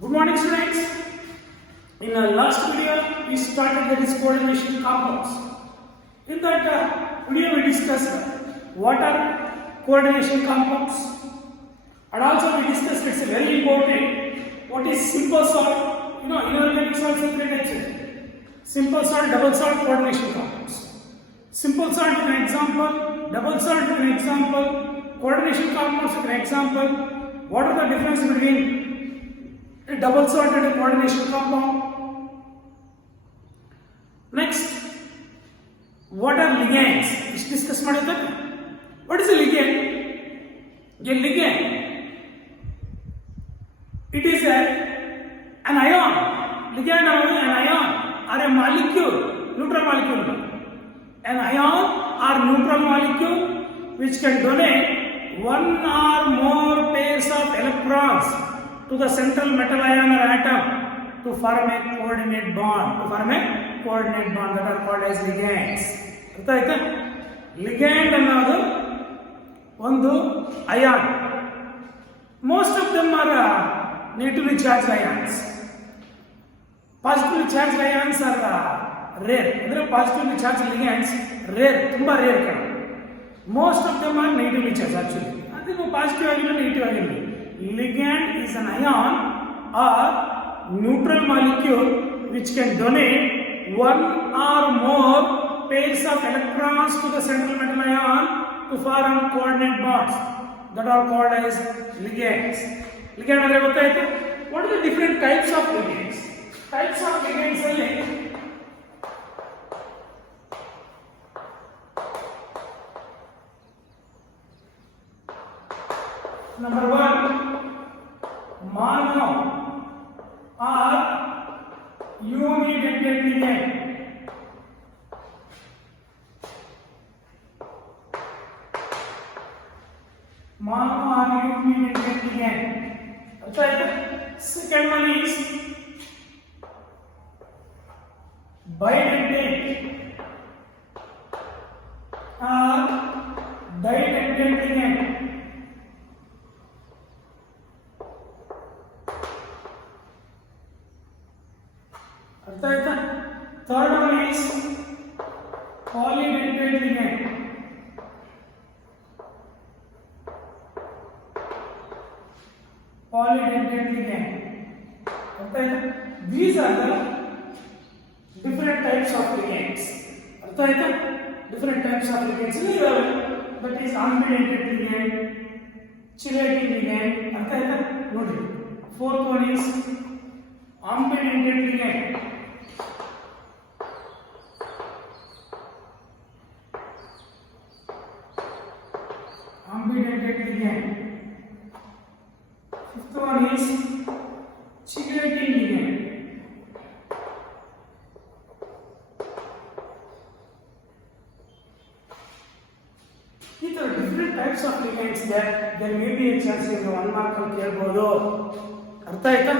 Good morning, students. In our last video, we started that is coordination compounds. In that video, we discussed what are coordination compounds, and also we discussed it's very important what is simple salt, inorganic salts in nature. Simple salt, double salt coordination compounds. Simple salt is an example, double salt is an example, coordination compounds is an example. What are the difference between a double salt and a coordination compound? Next, what are ligands? Let's discuss madadaka. What is a ligand? A ligand, it is an ion. Ligand is an ion or a molecule, neutral molecule. An ion or neutral molecule which can donate one or more pairs of electrons to the central metal ion or atom to form a coordinate bond. That are called as ligands. Ligand ಅನ್ನೋದು ಒಂದು ion. Most of them are negatively charged ions. Positively charged ions are rare. ಅಂದ್ರೆ positively charged ligands rare, ತುಂಬಾ rare ಕಣ. Most of them are negatively charged actually. ಅದು positive ಆಗಿಲ್ಲ, negative ಆಗಿಲ್ಲ. Ligand is an ion or neutral molecule which can donate one or more pairs of electrons to the central metal ion to form coordinate bonds that are called as ligands. Ligand andre gottayitu. What are the different types of ligands? Types of ligands alli number 1, mono or unidentate ligand. Mono or unidentate ligand. Second one is bidentate or didentate ligand. Third one is polydentate ligand. These are the different types of ligands. Different types of ligands. That is ambidentate ligand, chelating ligand. Fourth one is ambidentate ligand. Fifth one is chelating ligand. These are different types of ligands that there may be a chance in 1 mark ಅಲ್ಲಿ ಕೇಳಬಹುದು. ಅರ್ಥ ಆಯ್ತಾ?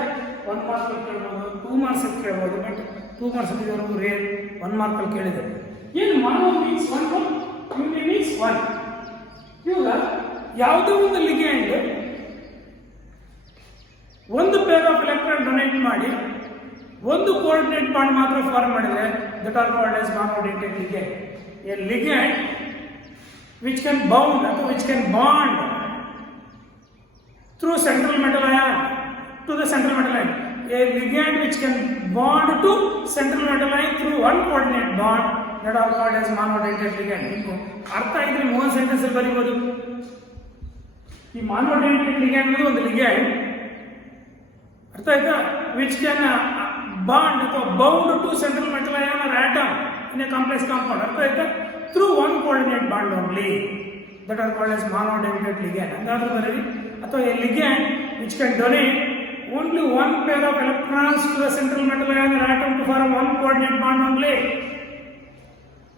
1 mark ಅಲ್ಲಿ ಕೇಳಬಹುದು, 2 marks ಅಲ್ಲಿ ಕೇಳಬಹುದು, but 2 marks ಅಲ್ಲಿ ಇರೋದು ರೇರ್. 1 mark ಅಲ್ಲಿ ಕೇಳಿದೆ. ಏನು mono means 1, uni means 1. ಇವಾಗ ಯಾವುದೇ ಒಂದು ಲಿಗ್ಯಾಂಡ್ ಒಂದು ಪೇರ್ ಆಫ್ ಎಲೆಕ್ಟ್ರಾನ್ ಡೊನೇಟ್ ಮಾಡಿ ಒಂದು ಕೋಆರ್ಡಿನೇಟ್ ಬಾಂಡ್ ಮಾತ್ರ ಫಾರ್ಮ್ ಮಾಡಿದ್ರೆ that are called as monodentate ligand. A ligand which can bound or which can bond through central metal ion to the central metal ion. A ligand which can bond to central metal ion through one coordinate bond that are called as monodentate ligand. ಅರ್ಥ ಇದ್ರೆ 3 sentence ಅಲ್ಲಿ ಬರೀಬಹುದು. ಈ monodentate ligand ಅನ್ನೋದು ಒಂದು ligand, ಅರ್ಥ ಆಯ್ತಾ, which can bond ಅಥವಾ bound to central metal ion or atom in a complex compound. ಅರ್ಥ ಆಯ್ತಾ, through one coordinate bond only that are called as monodentate ligand. ಹಂಗಾದ್ರೆ ಬರೀರಿ. ಅಥವಾ a ligand which can donate only one pair of electrons to the central metal ion or atom to form one coordinate bond only.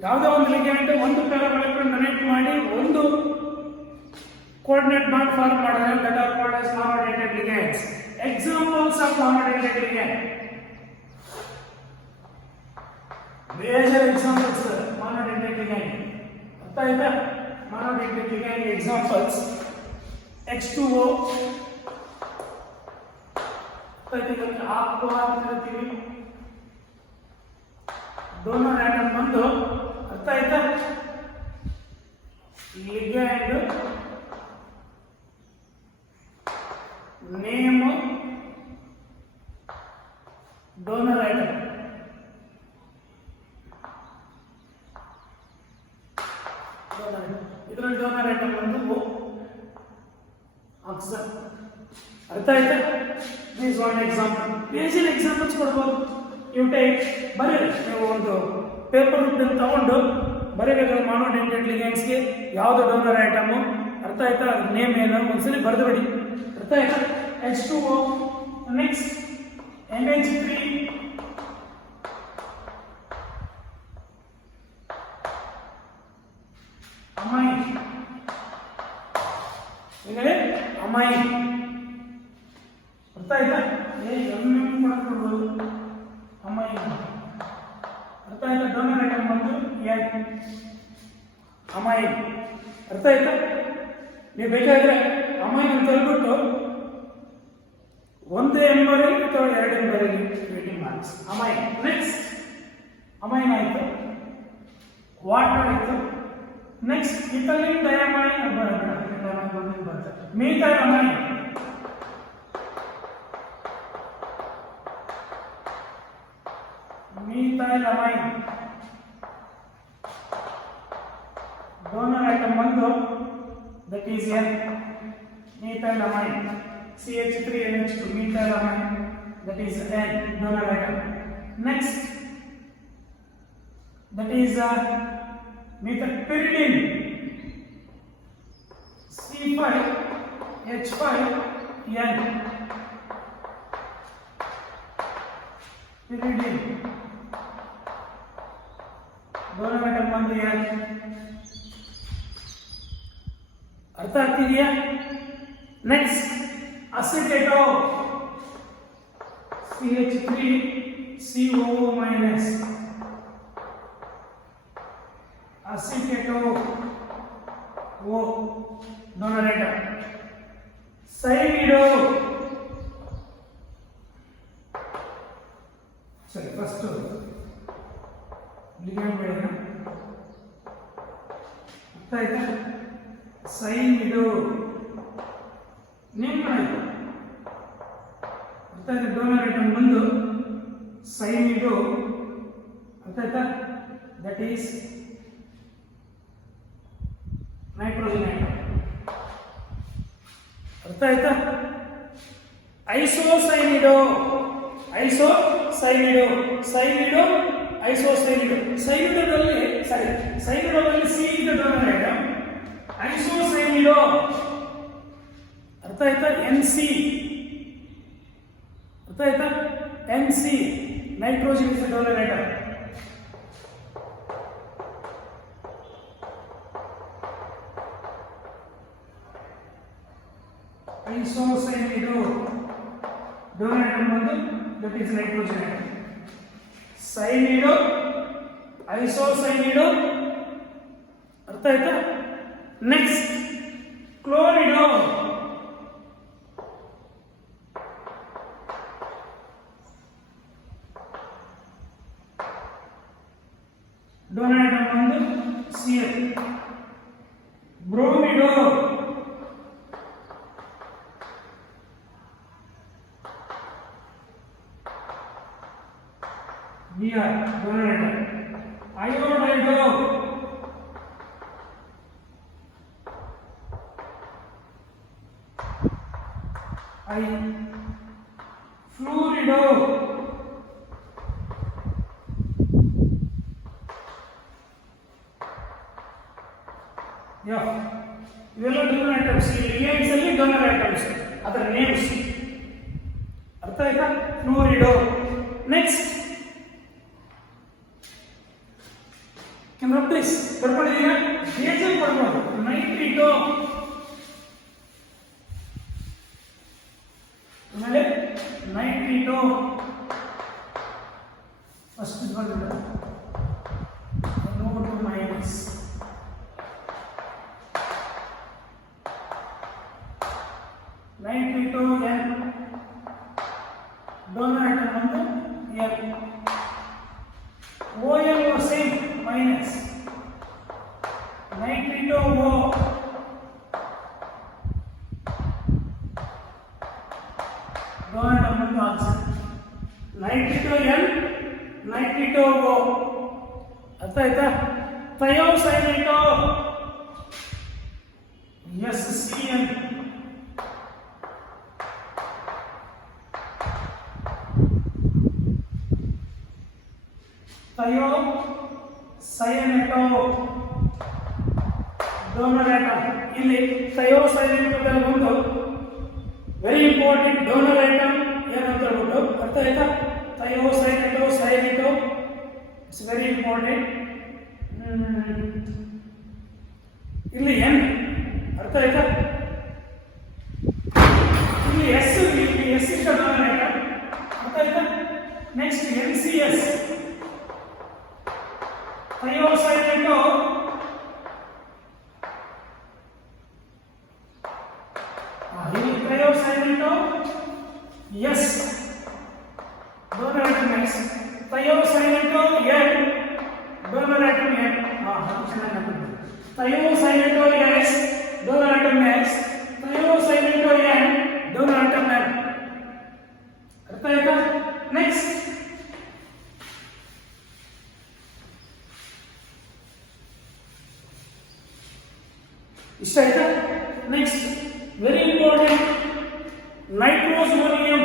ಯಾವುದೋ ಒಂದು ligand ಒಂದು pair of electron donate ಮಾಡಿ ಒಂದು coordinate bond form ಮಾಡಿದ್ರೆ that are called as monodentate ligands. Examples of monodentate ligand. Major examples monodentate ligand. ಅರ್ಥ ಆಯ್ತಾ? monodentate ligand examples H2O ಇದಕ್ಕೆ ಆಪ್ಕೋ ಅಂತ ಹೇಳ್ತೀವಿ. ಡೋನರ್ ಆಟಮ್ ಬಂದು ಅರ್ಥ ಆಯ್ತಾ ಲಿಗ್ಯಾಂಡ್ ನೇಮ್ ಡೋನರ್ ಆಟಮ್ ಇದರಲ್ಲಿ ಡೋನರ್ ಐಟಮ್ ಬಂದು ಆಕ್ಸಿಜನ್ ಅರ್ಥ ಆಯ್ತಾ this one example basic examples ಕೊಡ್ಬೋದು ಯು ಟೇಕ್ ಬರೀರಿ ನೀವು ಒಂದು ಪೇಪರ್ ಪೆನ್ ತಗೊಂಡು ಬರೀಬೇಕಾದ್ರೆ ಮಾನೋಡೆಂಟೇಟ್ ಲಿಗ್ಯಾಂಡ್ಸ್ಗೆ ಯಾವುದು ಡೋನರ್ ಐಟಮು ಅರ್ಥ ಆಯ್ತಾ ಅದ್ರ ನೇಮ್ ಏನು ಒಂದ್ಸಲಿ ಬರೆದು ಬಿಡಿ ಅರ್ಥ ಆಯ್ತಾ H2O ನೆಕ್ಸ್ಟ್ NH3 ಅಮೈನ್ ಈಗಲೇ ಅಮೈನ್ ಅರ್ಥ ಆಯ್ತಾ ಮಾಡ್ಕೊಡ್ಬೋದು ಅಮೈನ್ ಅರ್ಥ ಆಯ್ತಾ ಡೋನರ್ ಐಟಮ್ ಬಂದು ಅಮೈನ್ ಅರ್ಥ ಆಯ್ತಾ ನೀವು ಬೇಕಾದ್ರೆ ಅಮೈನ್ ಅಂತ ಹೇಳ್ಬಿಟ್ಟು ಒಂದೇ ಎಂಬರಿ ಅಥವಾ ಎರಡು ಎಂಬರಿ ವೇಟಿಂಗ್ ಮಾರ್ಕ್ಸ್ ಅಮೈನ್ ನೆಕ್ಸ್ಟ್ ಅಮೈನ್ ಆಯ್ತು ವಾಟರ್ ಆಯ್ತು ನೆಕ್ಸ್ಟ್ ಇಥಿಲಿನ್ ಡಯಾಮೈನ್ ಬರ್ತದೆ ಮೀಥೈಲಮೈನ್ ಮೀಥೈಲಮೈನ್ ಡೋನರ್ ಐಟಮ್ ಬಂದು that is N methylamine CH3NH2 methylamine that is N donor atom. Next that is methylpyridine C5H5N pyridine donor atom ಬಂದು N ಅರ್ಥ ಆಗ್ತಿದೆಯಾ next acetato CH3CO minus acetato O donor atom cyanido ಸರಿ first ligand ಬೇಡ ಅರ್ಥ ಆಯ್ತಾ ಸೈನಿಡೋ name ಮಾಡಿ ಅರ್ಥ ಆಯ್ತಾ ಡೋನರ್ ಐಟಮ್ ಬಂದು ಸೈನಿಡೋ ಅರ್ಥ ಆಯ್ತಾ ದಟ್ ಈಸ್ ನೈಟ್ರೋಜನ್ ಐಟಮ್ ಅರ್ಥ ಆಯ್ತಾ ಐಸೋಸೈನಿಡೋ ಸೈನಿಡೋ ಐಸೋಸೈನಿಡೋ ಸೈನಿಡೋದಲ್ಲಿ C is the donor atom isocyanido ಅರ್ಥ ಆಯ್ತಾ NC ಅರ್ಥ ಆಯ್ತಾ NC nitrogen is the donor atom isocyanido donor atom ಬಂದು that is nitrogen atom cyanido isocyanido ಅರ್ಥ ಆಯ್ತಾ ನೆಕ್ಸ್ಟ್ ಕ್ಲೋರಿಡೋ ಡೋನರ್ ಐಟಮ್ ಬಂದು Cl bromido Br donor atom iodide I fluorido ಇವೆಲ್ಲ donor atoms ligands ಅಲ್ಲಿ donor atoms ಅದರ names ಅರ್ಥ ಆಯ್ತಾ ಫ್ಲೂರಿಡೋ next please ಬರ್ಕೊಂಡಿದ್ದೀರಾ ಬೇಜಾರು ಬರ್ಬೋದು ನೈಟ್ರಿಟೋ ಆಮೇಲೆ ನೈಟ್ರಿಟೋ ಫಸ್ಟ್ ಬಂದಿದೆ note minus nitrito N donor atom ಒಂದು answer. Nitrito N, nitrito O. ಅರ್ಥ ಆಯ್ತಾ? Thiocyanato S C N. Thiocyanato donor atom. ಇಲ್ಲಿ ಥಯೋಸೈನೇಟೋದಲ್ಲಿ ಒಂದು ವೆರಿ ಇಂಪಾರ್ಟೆಂಟ್ ಡೋನರ್ ಐಟಮ್ ಏನಂತ ಹೇಳ್ಬಿಟ್ಟು ಅರ್ಥ ಆಯ್ತಾ? ಥಯೋಸೈನೇಟೋ, ಸೈನೇಟೋ, ಇಟ್ಸ್ ವೆರಿ ಇಂಪಾರ್ಟೆಂಟ್. ಇಲ್ಲಿ ಎನ್ ಅರ್ಥ ಆಯ್ತಾ? ಇಲ್ಲಿ ಎಸ್, ಇಲ್ಲಿ ಎಸ್ ಇಸ್ ಡೋನರ್ ಐಟಮ್. ಅರ್ಥ ಆಯ್ತಾ? Next N C S, thiocyanato thiocyanato S donor atom S. Thiocyanato N donor atom N. Thiocyanato S donor atom S. Thiocyanato N donor atom N. ಅರ್ಥ ಆಯ್ತಾ? Next ಇಷ್ಟ ಆಯ್ತಾ? Next very important nitrosonium.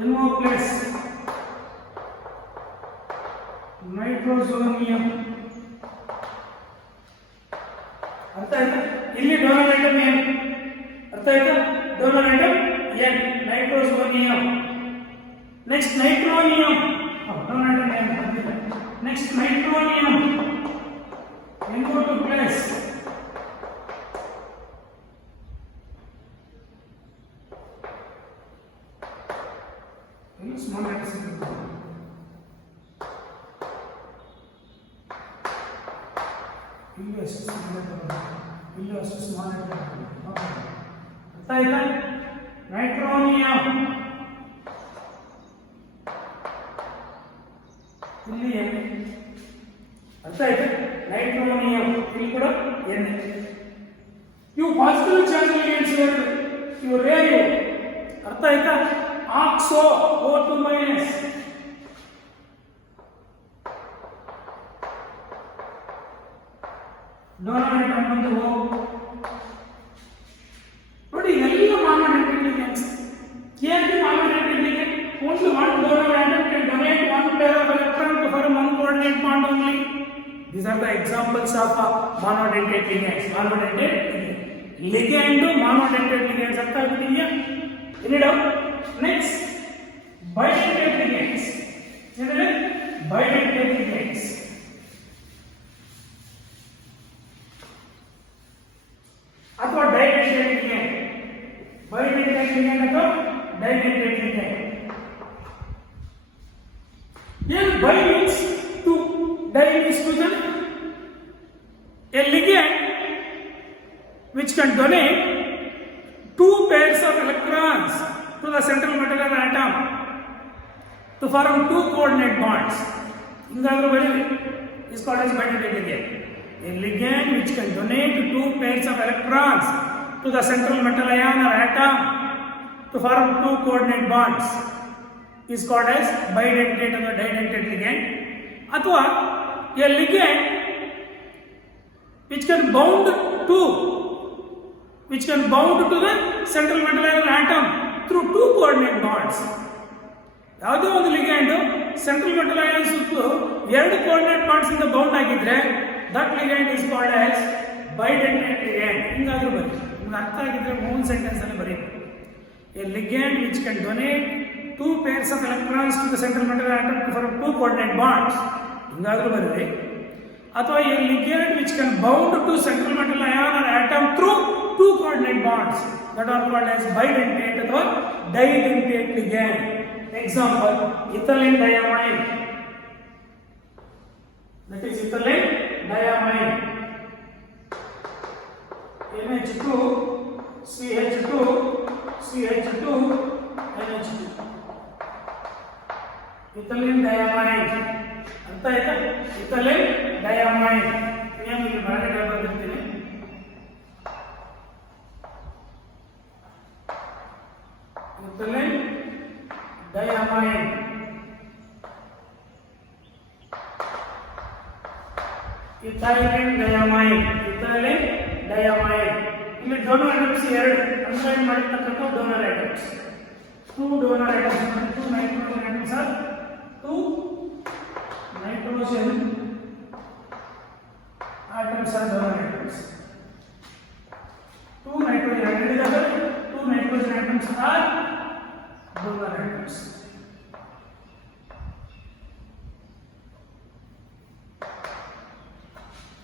in more place nitrosonium. ಅರ್ಥ ಆಯ್ತಾ? ಇಲ್ಲಿ donor atom N. ಅರ್ಥ ಆಯ್ತಾ? Donor atom N, nitrosonium. Next nitronium, donor atom N. Next nitronium in more place small letters. ಇಲ್ಲಿ ಎಷ್ಟು ಇಲ್ಲಿ ಅಷ್ಟು ಸ್ಮಾಲ್ ಲೆಟರ್. ಅರ್ಥ ಆಯ್ತಾ? ನೈಟ್ರೋನಿಯಂ ಇಲ್ಲಿ ಎನ್. ಅರ್ಥ ಆಯ್ತಾ? ನೈಟ್ರೋನಿಯಂ ಇಲ್ಲಿ ಕೂಡ ಎನ್. ಇವು ಪಾಸಿಟಿವ್ ಚಾರ್ಜ್ ಎಲಿಮೆಂಟ್ಸ್ ಇವು ರೇರ್ ಇವು. ಅರ್ಥ ಆಯ್ತಾ? ಆಕ್ಸೋ O2 ಮೈನಸ್, ಡೋನರ್ ಐಟಮ್ ಒಂದು O. ನೋಡಿ ಎಲ್ಲ ಮಾನೋಡೆಂಟ್ ಲಿಗೇಂಡ್ಸ್. ಕೇವಲ ಮಾನೋಡೆಂಟ್ ಲಿಗೇಂಡ್ only one donor atom can donate one pair of electron to form one coordinate bond only. These are the examples of monodentate ligands. Monodentate ligand to monodentate ligands. ಅರ್ಥ ಆಗ್ತಿದೆಯಾ? Any doubt? Next, bidentate ligands. ಏನಂದ್ರೆ bidentate ligands. ಅಥವಾ didentate ligand. Bidentate ligand ಅಥವಾ didentate ligand. Here bi means two, di means two. A ligand which can donate two pairs of electrons to the central metal of the atom to form two coordinate bonds. Ingadru bari is called as bidentate ligand. A ligand which can donate two pairs of electrons to the central metal ion or atom to form two coordinate bonds is called as bidentate or didentate ligand. Athwa a ligand which can bound to the central metal ion atom through two coordinate bonds. ಯಾವುದೇ ಒಂದು ligand central metal ion ಸುತ್ತು ಎರಡು coordinate bonds ಇಂದ bound ಆಗಿದ್ರೆ that ligand is called as bidentate ligand. ಹಿಂಗಾದ್ರೂ ಬರಿ, ನಿಮ್ಗೆ ಅರ್ಥ ಆಗಿದ್ರೆ ಮೂನ್ ಸೆಂಟೆನ್ಸ್ ಅಲ್ಲಿ ಬರೀಬೇಕು. A ligand which can donate two pairs of electrons to the central metal atom to form two coordinate bonds. ಹಿಂಗಾದ್ರೂ ಬರೀರಿ. ಅಥವಾ a ligand which can bound to central metal ion or atom through two coordinate bonds that are called as bidentate ಅಥವಾ didentate ligand. Example, ethylene diamine. That is ethylene diamine. NH2 CH2 CH2 NH2. ethylene diamine. ಅರ್ಥ ಆಯ್ತಾ? ethylene diamine. ಏನು ಇಲ್ಲಿ bracket ಬರೆದಿರ್ತೀನಿ. ethylene diamine. Ethylene diamine. Ethylene diamine. ಇಲ್ಲಿ donor atoms ಎರಡು underline ಮಾಡಿರ್ತಕ್ಕಂಥ donor atoms. 2 donor atoms, 2 nitrogen atoms are 2 nitrogen atoms are donor atoms. 2 nitrogen atoms are donor atoms.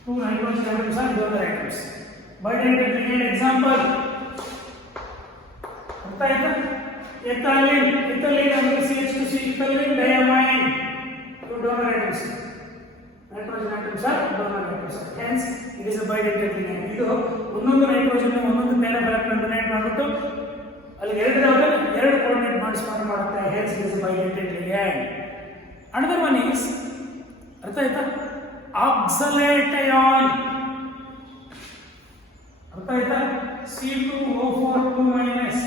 Two nitrogen atoms are donor atoms. By the example, ethylene and CH2C, ethylene diamine, 2 donor atoms. Nitrogen atoms are donor atoms. Hence, it is a bidentate ligand. ಇದು ಒಂದೊಂದು nitrogen ಒಂದೊಂದು peer electron donate ಮಾಡಿಬಿಟ್ಟು ಅಲ್ಲಿ ಎರಡು coordinate ಮಾಡುತ್ತೆ. Hence, it is a bidentate ligand. Another one is ಅರ್ಥ ಆಯ್ತಾ? Oxalate ion. ಅರ್ಥ ಆಯ್ತಾ? C2O4 2 minus.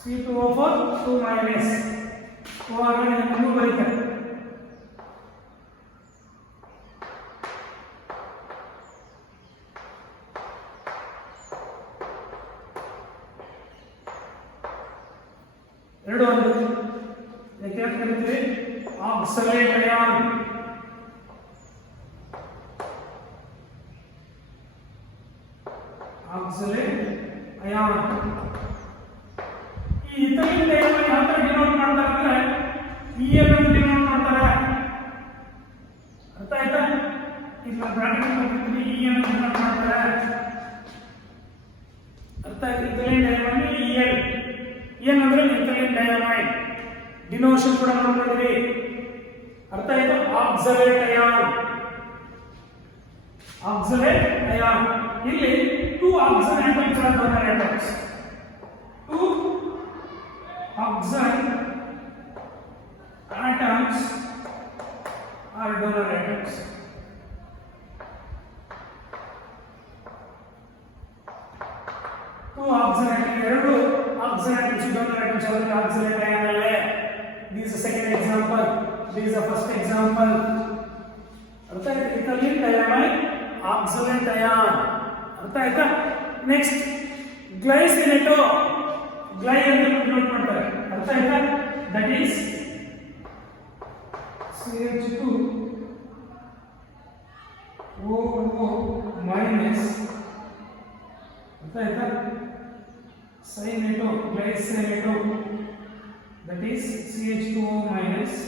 C2O4 2 minus. Coordinate ಬರೀತಾರೆ. ಎರಡು ಒಂದು ಯಾಕೆ ಕರೀತೀವಿ? Oxalate ion. Oxalate ion. ಈ ಇಥೈಲಿನ್ ಡೈಮೈನ್ ಯಾವ ತರ ಡಿನೋಟ್ ಮಾಡ್ತಾರೆ ಅಂದ್ರೆ EN ಅಂತ ಡಿನೋಟ್ ಮಾಡ್ತಾರೆ. ಅರ್ಥ ಆಯ್ತಾ? ಈಗ ಬ್ರಾಕೆಟ್ ಹಾಕಿದ್ರೆ EN ಅಂತ ಡಿನೋಟ್ ಮಾಡ್ತಾರೆ. ಅರ್ಥ ಆಯ್ತಾ? ಇಥೈಲಿನ್ ಡೈಮೈನ್ EN ಅಂದ್ರೆ ಇಥೈಲಿನ್ ಡೈಮೈನ್. ಡಿನೋಷನ್ ಕೂಡ ನೋಡಿದ್ರಿ. ಅರ್ಥ ಆಯ್ತಾ? Oxalate ion. Oxalate ion. ಇಲ್ಲಿ 2 oxygen atoms are donor atoms. 2 oxygen atoms are donor atoms. Two oxygen atoms donor atoms are oxalate ion. This is the second example. This is the first example. ಅರ್ಥ ಆಯ್ತಾ? ethylene diamine, oxalate ion. ಅರ್ಥ ಆಯ್ತಾ? Next ಗ್ಲೈಸಿನೇಟೋ. ಗ್ಲೈ ಅಂತ denote ಮಾಡ್ತಾರೆ. ಅರ್ಥ ಆಯ್ತಾ? That is CH2OO minus. ಅರ್ಥ ಆಯ್ತಾ? Cyanato, glycinato. That is CH2O minus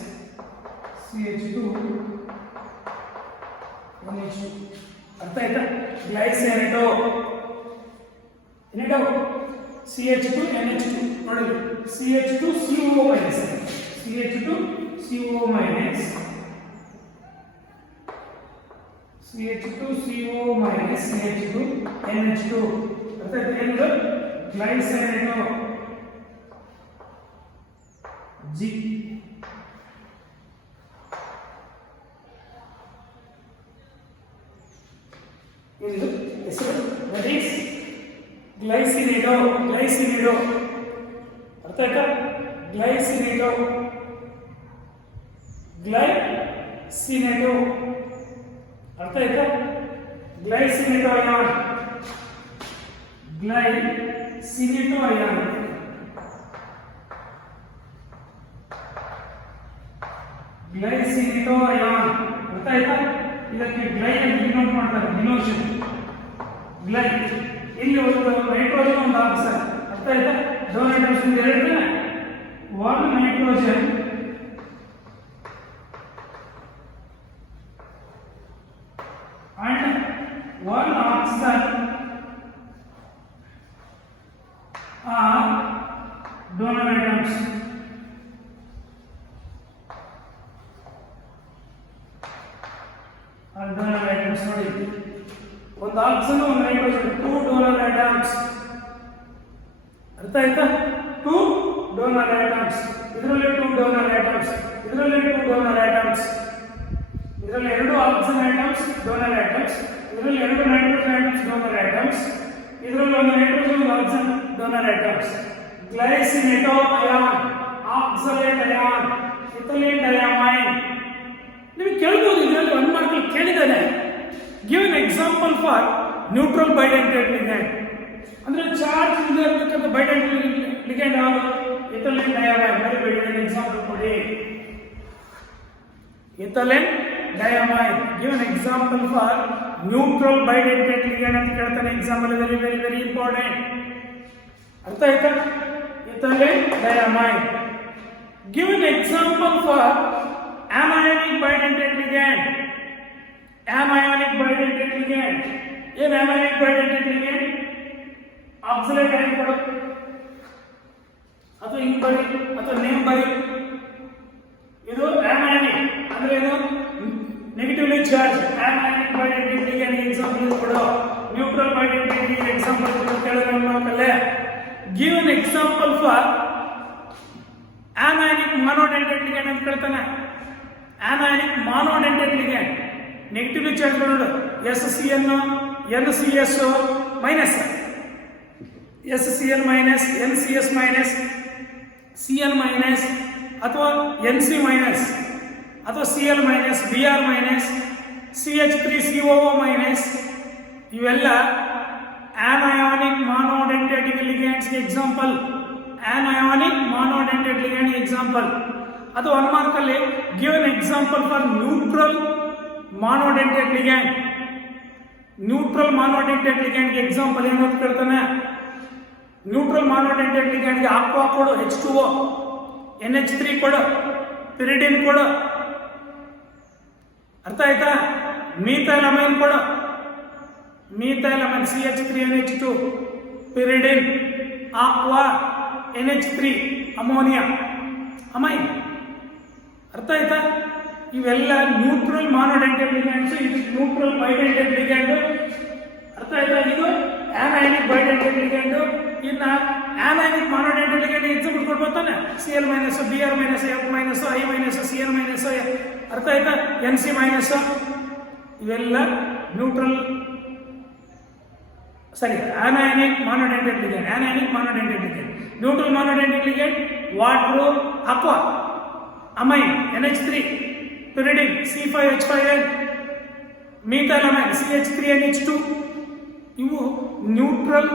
CH2NH2. ಅರ್ಥ ಆಯ್ತಾ? ಗ್ಲೈಸಿನೇಟೋ ಏನೇಟೋ CH2NH2 ನೋಡಿ. CH2CO minus CH2CO minus CH2CO minus CH2NH2. ಅರ್ಥ ಆಯ್ತಾ? ಏನು? ಗ್ಲೈಸಿನೇಟೋ G. ಇದು ಹೆಸರು. That is glycinato. ಅರ್ಥ ಆಯ್ತಾ? ಗ್ಲೈಸಿನೇಟೋ ಅರ್ಥ ಆಯ್ತಾ? Glycinato ion. Glycinato ion. Glycinato ion. ಅರ್ಥ ಆಯ್ತಾ? ಇದಕ್ಕೆ ಗ್ಲೈ ಅಂತ ಡಿನೋಟ್ ಮಾಡ್ತಾರೆ. ಡಿನೋಷನ್ ಗ್ಲೈ. ಇಲ್ಲಿ ಒಂದು ನೈಟ್ರೋಜನ್ ಒಂದು ಆಕ್ಸೈಡ್. ಅರ್ಥ ಆಯ್ತಾ? ಡೋನರ್ ಐಟಮ್ಸ್ ಎರಡು. 1 nitrogen and 1 oxygen are donor atoms. ನೋಡಿ, ಒಂದು ಆಕ್ಸಿಜನ್ ಒಂದು ನೈಟ್ರೋಜನ್, 2 donor atoms. ಅರ್ಥ ಆಯ್ತಾ? 2 donor atoms. ಇದರಲ್ಲಿ 2 donor atoms, ಇದರಲ್ಲಿ 2 donor atoms. ಇದರಲ್ಲಿ 2 ಆಕ್ಸಿಜನ್ ಐಟಮ್ಸ್ donor atoms, ಇದರಲ್ಲಿ 2 ನೈಟ್ರೋಜನ್ ಐಟಮ್ಸ್ donor atoms, ಇದರಲ್ಲಿ ಒಂದು ನೈಟ್ರೋಜನ್ ಒಂದು oxygen donor atoms. Glycineto ion, oxalate ion, ethylene diamine. ನಿಮಗೆ ಕೇಳಬಹುದು, ಇದರಲ್ಲಿ 1 ಮಾರ್ಕ್ ಕೇಳಿದಾನೆ. Give an example for neutral bidentate ligand. ಅಂದ್ರೆ ಚಾರ್ಜ್ ಇರತಕ್ಕಂಥ ಬೈಡೆಂಟೆಡ್ ಲಿಗ್ಯಾಂಡ್ ಯಾವುದು? ethylene diamine. ಬರೀ ಎಕ್ಸಾಂಪಲ್ ಕೊಡಿ. ethylene diamine. Give an example for neutral bidentate ligand ಅಂತ ಕೇಳ್ತಾನೆ. Example very very very important. ಅರ್ಥ ಆಯ್ತಾ? ethylene diamine. Give an example for anionic bidentate ligand. Anionic bidentate ligand. ಏನು anionic bidentate ligand? Oxalate ಆಗಿ ಕೊಡು, ಅಥವಾ ಹಿಂಗ್ ಬರಿ, ಅಥವಾ ನೇಮ್ ಬರಿ. ಇದು anionic ಅಂದ್ರೆ ಏನು? Negatively charge. anionic bidentate ligand example ಕೊಡು. ನ್ಯೂಟ್ರಲ್ bidentate ligand ಎಕ್ಸಾಂಪಲ್ ಕೊಡು ಕೇಳಿದ್ರೆ ನೋಡಕಲ್ಲ. Give an example for anionic monodentate ligand ಅಂತ ಕೇಳ್ತಾನೆ. anionic monodentate ligand negatively charge ನೋಡು. SCN NCS minus, SCN minus, NCS minus, CN minus, ಅಥವಾ NC minus, ಅಥವಾ CL minus, BR minus, CH3COO minus. ಇವೆಲ್ಲ anionic monodentate ligands example. anionic monodentate ligand example. ಅದು 1 mark ಅಲ್ಲಿ give an example for neutral monodentate ligand. Neutral monodentate ligand example ಏನು ಅಂತ ಕೇಳ್ತಾನೆ. Neutral monodentate ligand ಗೆ aqua ಕೊಡು, H2O, NH3 ಕೊಡು, pyridine ಕೊಡು. ಅರ್ಥ ಆಯ್ತಾ? ಮೀಥೈಲಮೈನ್ ಕೊಡು, ಮೀಥೈಲಮೈನ್ CH3NH2, pyridine, aqua, NH3, ammonia, amine. ಅರ್ಥ ಆಯ್ತಾ? ಇವೆಲ್ಲ ನ್ಯೂಟ್ರಲ್ monodentate ligands. ಇದು ನ್ಯೂಟ್ರಲ್ bidentate ligand. ಅರ್ಥ ಆಯ್ತಾ? ಇದು anionic bidentate ligand. ಇನ್ನ anionic monodentate ligand ಎಕ್ಸಾಂಪಲ್ ಕೊಡ್ಬೋತಾನೆ. Cl minus, Br minus, F minus, I minus, Cn minus. ಅರ್ಥ ಆಯ್ತಾ? NC minus. ಇವೆಲ್ಲ neutral anionic monodentate ligand. anionic monodentate ligand. Neutral monodentate ligand water, aqua, amine, NH3, pyridine, C5H5N, methylamine, CH3NH2. ಇವು neutral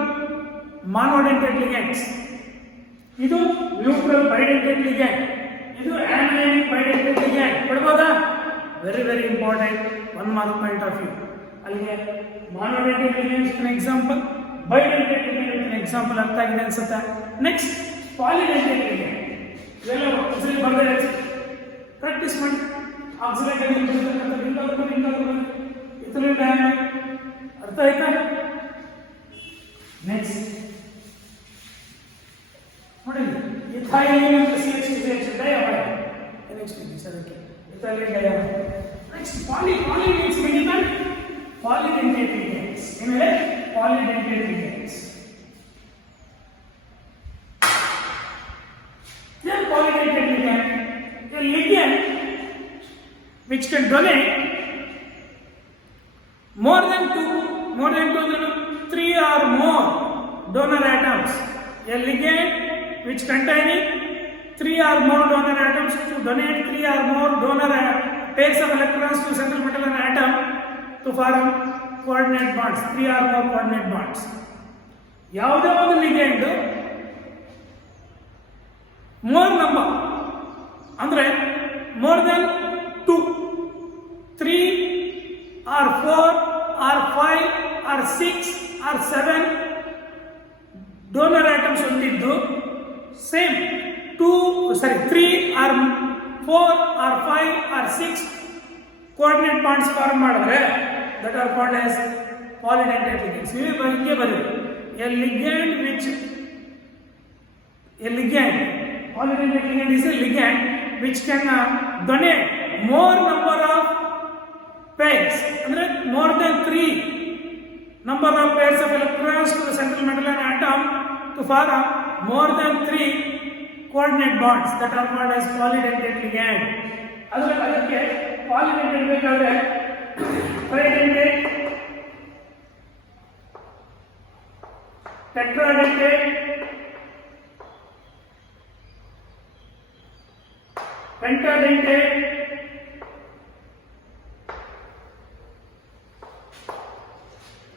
monodentate ligands. ಇದು neutral bidentate ligand. ಇದು anionic bidentate ligand. ಕೊಡಬಹುದಾ? Very very important, 1 mark point of view. ಅಲ್ಲಿಗೆ monodentate ligands example, bidentate ligand example ಅರ್ಥ ಆಗಿದೆ ಅನ್ಸುತ್ತೆ. Next polydentate ligand. ಇವೆಲ್ಲ ಒಂದ್ಸಲಿ ಬಂದರೆ ಪ್ರಾಕ್ಟೀಸ್ ಮಾಡಿ. ಆಕ್ಸಿಲೇಟ್ ಆಗಿ ethylene diamine. ಅರ್ಥ ಆಯ್ತಾ? ನೆಕ್ಸ್ಟ್ ನೋಡಿ, ethylene ಅಂತ CH2CH diamine, NH2 ಅದಕ್ಕೆ ethylene diamine. Next poly means minimal polydentate ligands. ಏನಿದೆ? polydentate ligands. Then polydentate ligand, a ligand which can donate more than 3 or more donor atoms. A ligand which containing 3 or more donor atoms to donate 3 or more donor pairs of electrons to central metal and atom to form coordinate bonds. 3 or more coordinate bonds. ಯಾವುದೇ ಒಂದು ligand more number ಅಂದ್ರೆ more than 2, 3 or 4 or 5 or 6 or 7 donor atoms ಹೊಂದಿದ್ದು same 3 or 4 or 5 or 6 coordinate bonds form ಮಾಡಿದ್ರೆ that are called as polydentate ligands. ಇವೆ ಬಗ್ಗೆ ಬರುತ್ತೆ. A ligand polydentate ligand is a ligand which can donate more number of pairs, ಅಂದ್ರೆ more than 3 number of pairs of electrons to the central metal and atom to form more than 3 coordinate bonds that are called as polydentate ligand. ಅದಕ್ಕೆ polydentate ಬೇಕಾದ್ರೆ tridentate tetradentate, pentadentate,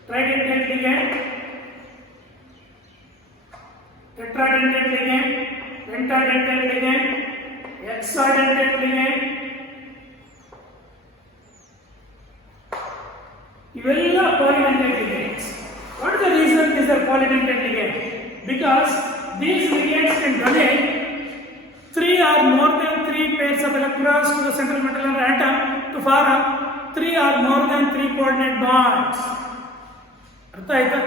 tridentate ligand, tetradentate ligand, pentadentate ligand, hexadentate ligand. ಇವೆಲ್ಲ polydentate ligands. What is the reason is the polydentate ligand? Because these ligands can donate 3 or more than 3 pairs of electrons to the central metal atom to form 3 or more than 3 coordinate bonds. ಅರ್ಥ ಆಯ್ತಾ?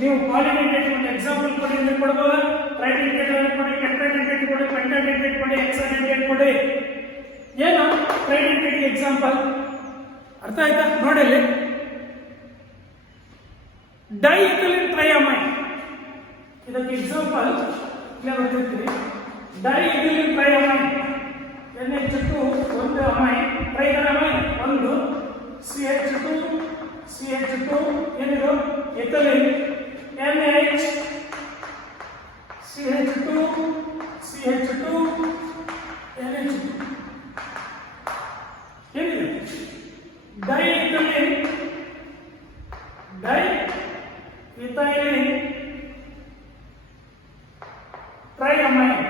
ನೀವು ಪಾಲಿಡೆಂಟೇಟ್ ಒಂದು example ಕೊಡಿ ಅಂದ್ರೆ ಕೊಡಬಹುದು. ಟ್ರೈಡೆಂಟೇಟ್ ಕೊಡಿ, ಟೆಟ್ರಾಡೆಂಟೇಟ್ ಕೊಡಿ, ಪೆಂಟಾಡೆಂಟೇಟ್ ಕೊಡಿ, ಹೆಕ್ಸಾಡೆಂಟೇಟ್ ಕೊಡಿ. ಏನು ಟ್ರೈಡೆಂಟೇಟ್ ಎಕ್ಸಾಂಪಲ್? ಅರ್ಥ ಆಯ್ತಾ? ನೋಡಿ, ಡೈಇಥಿಲಿನ್ ಟ್ರೈಅಮೈನ್ ಇದಕ್ಕೆ ಎಕ್ಸಾಂಪಲ್ ಇಲ್ಲ ಬರ್ತಿರ್ತೀವಿ. ಡೈಇಥಿಲಿನ್ ಟ್ರೈಅಮೈನ್ NH2 ಒಂದು ಅಮೈನ್, ಟ್ರೈಅಮೈನ್ ಒಂದು, CH2 ಏನಿದು ಎಥಿಲಿನ್, NH CH2 NH2 ಏನಿದೆ ಡೈಇಥಿಲಿನ್ ಟ್ರೈಅಮೈನ್.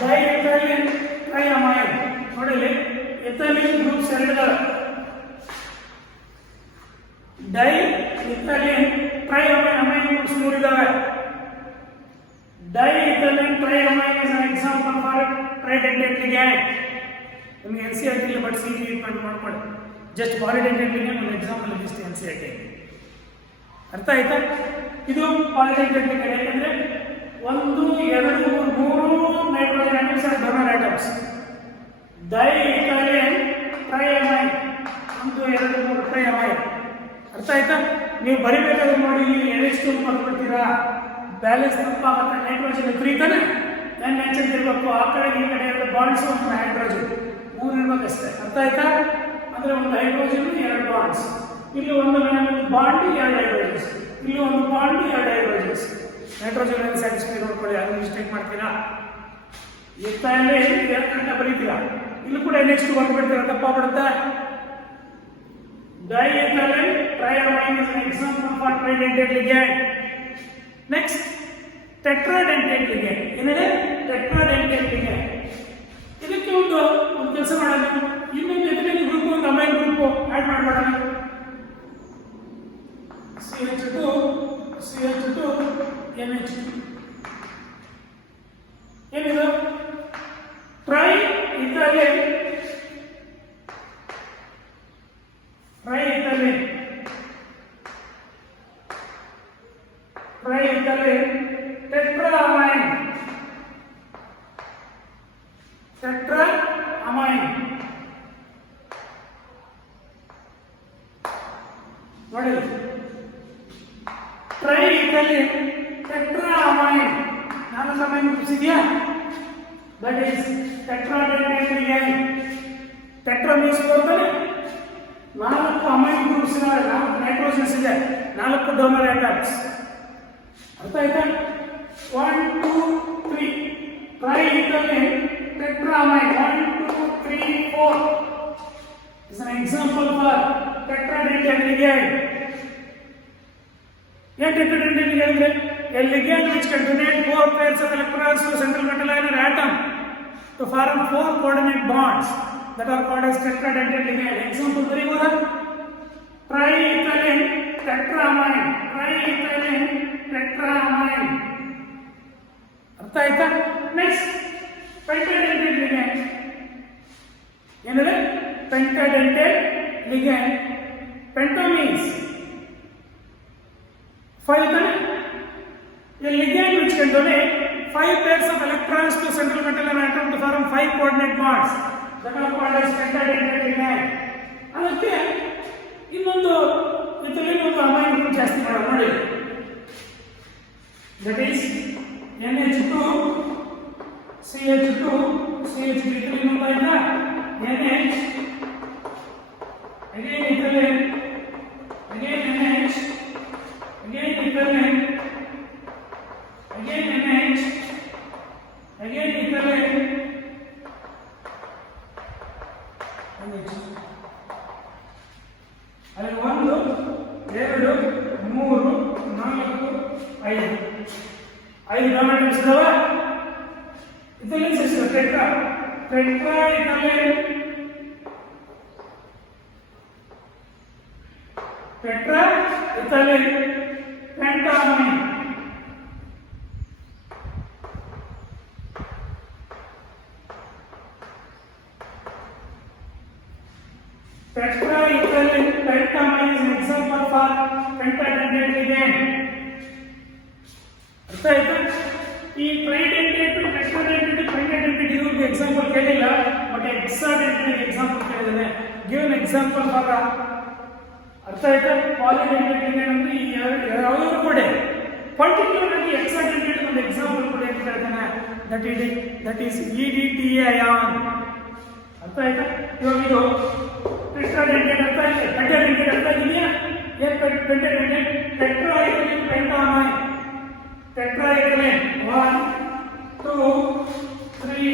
ಡೈಇಥೈಲಿನ್ ಟ್ರೈಅಮೈನ್ ನೋಡಿ, ಎಥೈಲಿನ್ ಗ್ರೂಪ್ಸ್ ಎರಡಿದಾವೆ. ಡೈಇಥೈಲಿನ್ ಟ್ರೈಅಮೈನ್ ಅಮೈನ್ ಗ್ರೂಪ್ಸ್ ಮೂರಿದಾವೆ. Diethylene triamine is an example for tridentate ligand. ನಿಮಗೆ NCERT ಇಲ್ಲಿ ಬಟ್ ಸಿ ಟ್ರೀಟ್ಮೆಂಟ್ ಮಾಡ್ಕೊಳ್ಳಿ. ಜಸ್ಟ್ ಪಾಲಿಡೆಂಟೇಟ್ ಲಿಗಂಡ್ ಒಂದು ಎಕ್ಸಾಂಪಲ್ ಇದಿಷ್ಟು NCERT. ಅರ್ಥ ಆಯ್ತಾ? ಇದು ಪಾಲಿಡೆಂಟೇಟ್ ಲಿಗಂಡ್. ಯಾಕಂದ್ರೆ 1 2 3 nitrogen atoms are donor atoms. Diethylene triamine 1 2 3 triamine. ಅರ್ಥ ಆಯ್ತಾ? ನೀವು ಬರಿಬೇಕಾದ್ರೆ ನೋಡಿ, ಇಲ್ಲಿ NH2 ಬರ್ಬಿಡ್ತೀರಾ, ಬ್ಯಾಲೆನ್ಸ್ ತಪ್ಪಾಗುತ್ತೆ. ನೈಟ್ರೋಜನ್ 3 ತಾನೆ, NH ಇರಬೇಕು. ಆ ಕಡೆ ಈ ಕಡೆ ಎರಡು ಬಾಂಡ್ಸ್, ಒಂದು ಹೈಡ್ರೋಜನ್, 3 ಇರಬೇಕಷ್ಟೇ. ಅರ್ಥ ಆಯ್ತಾ? ಅಂದ್ರೆ ಒಂದು ಹೈಡ್ರೋಜನ್ 2 ಬಾಂಡ್ಸ್, ಇಲ್ಲಿ ಒಂದು ಬಾಂಡ್ 2 ಹೈಡ್ರೋಜನ್ಸ್, ಇಲ್ಲಿ ಒಂದು ಬಾಂಡ್ 2 ಹೈಡ್ರೋಜನ್ಸ್. ನೈಟ್ರೋಜನ್ ಅಲ್ಲಿ ಸ್ಯಾಟಿಸ್ಫೈ ನೋಡ್ಕೊಳ್ಳಿ, ಅದು ಮಿಸ್ಟೇಕ್ ಮಾಡ್ತೀರಾ. ಇತ್ತಲ್ಲಿ 2 ಗಂಟೆ ಬರೀತೀರಾ, ಇಲ್ಲಿ ಕೂಡ NH2 ಬರ್ಬಿಡ್ತೀರಾ, ತಪ್ಪಾಗ್ಬಿಡುತ್ತೆ. Diethylene triamine is an example for tridentate ligand. Next tetradentate ligand. ಏನಿದೆ? Tetradentate ligand. ಇದಕ್ಕೆ ಒಂದು ಕೆಲಸ ಮಾಡೋಣ, ಇನ್ನೊಂದು ಎಥಿಲಿನ್ ಗ್ರೂಪ್ ಒಂದು ಅಮೈನ್ ಗ್ರೂಪ್ ಆಡ್ ಮಾಡ್ಬಿಡೋಣ. CH2 NH2 ಏನಿದು? ಟ್ರೈಇಥೈಲಿನ್ ಟೆಟ್ರಾಅಮೈನ್ ನೋಡಿ. ಟ್ರೈಇಥೈಲಿನ್ ಟೆಟ್ರಾಅಮೈನ್ 4 ಅಮೈನ್ ಗ್ರೂಪ್ಸ್ ಇದೆಯಾ? That is tetradentate ligand. Tetra means 4 amine groups ಇವೆ, 4 ನೈಟ್ರೋಜನ್ಸ್ ಇದೆ, 4 ಡೋನರ್ ಆಟಮ್ಸ್. ಅರ್ಥ ಆಯ್ತಾ? 1 2 3 ಟ್ರೈಇಥೈಲಿನ್ ಟೆಟ್ರಾಅಮೈನ್ 1 2 3 4 is an example for tetradentate ligand. What tetradentate ligand is? A ligand which can donate 4 pairs of electrons to a central metal ion atom to form 4 coordinate bonds that are called as tetradentate ligand. Example very good. Triethylene tetraamine. ಅರ್ಥ ಆಯ್ತಾ? Next pentadentate ligand. ಏನಂದ್ರೆ pentadentate ligand. ಪೆಂಟಾ means 5 ತಾನೆ. A ligand which can donate 5 pairs of electrons to central metal atom to form 5 coordinate bonds that are called as pentadentate ligand. ಅದಕ್ಕೆ ಇನ್ನೊಂದು ಇದರಲ್ಲಿ ಒಂದು amine group ಜಾಸ್ತಿ ಮಾಡೋಣ ನೋಡಿ. That is NH2 CH2 ಇದರಲ್ಲಿ number ಇದೆ NH again ಇದರಲ್ಲಿ 2 3 4 5 5 ಡೊನಾಟಮ್ಸ್ ಇದಾವ. ಇದರಲ್ಲಿ ಎಷ್ಟು tetra ethylene tetra ethylene pentamine tetraethylene pentamine is an example for pentadentate ligand. ಅರ್ಥ ಆಯ್ತಾ? ಈ ಟ್ರೈಡೆಂಟೇಟ್ ಟೆಟ್ರಾಡೆಂಟೇಟ್ ಪೆಂಟಾಡೆಂಟೇಟ್ ಇದಕ್ಕೆ ಎಕ್ಸಾಂಪಲ್ ಕೇಳಿಲ್ಲ, ಬಟ್ ಹೆಕ್ಸಾಡೆಂಟೇಟ್ ಎಕ್ಸಾಂಪಲ್ ಕೇಳಿದಾನೆ. ಗಿವ್ an example for ಅರ್ಥ ಆಯ್ತಾ? ಪಾಲಿಡೆಂಟೇಟ್ ligand ಅಂದ್ರೆ ಈ ಯಾವ್ಯಾವ ಕೊಡೆ ಪರ್ಟಿಕ್ಯುಲರ್ಲಿ ಹೆಕ್ಸಾಡೆಂಟೇಟ್ ಒಂದು ಎಕ್ಸಾಂಪಲ್ ಕೊಡೆ ಅಂತ ಹೇಳ್ತಾನೆ. That is EDTA ion. ಅರ್ಥ ಆಯ್ತಾ? ಇವಾಗ ಇದು ಟೆಟ್ರಾಡೆಂಟೇಟ್ ಅರ್ಥ ಇದೆ, ಪೆಂಟಾಡೆಂಟೇಟ್ ಅರ್ಥ ಇದೆಯಾ? ಏನು ಪೆಂಟಾಡೆಂಟೇಟ್? ಟೆಟ್ರಾಎಥಿಲಿನ್ ಪೆಂಟಾಮೈನ್. ಟೆಟ್ರಾಎಥಿಲಿನ್ 1 2 3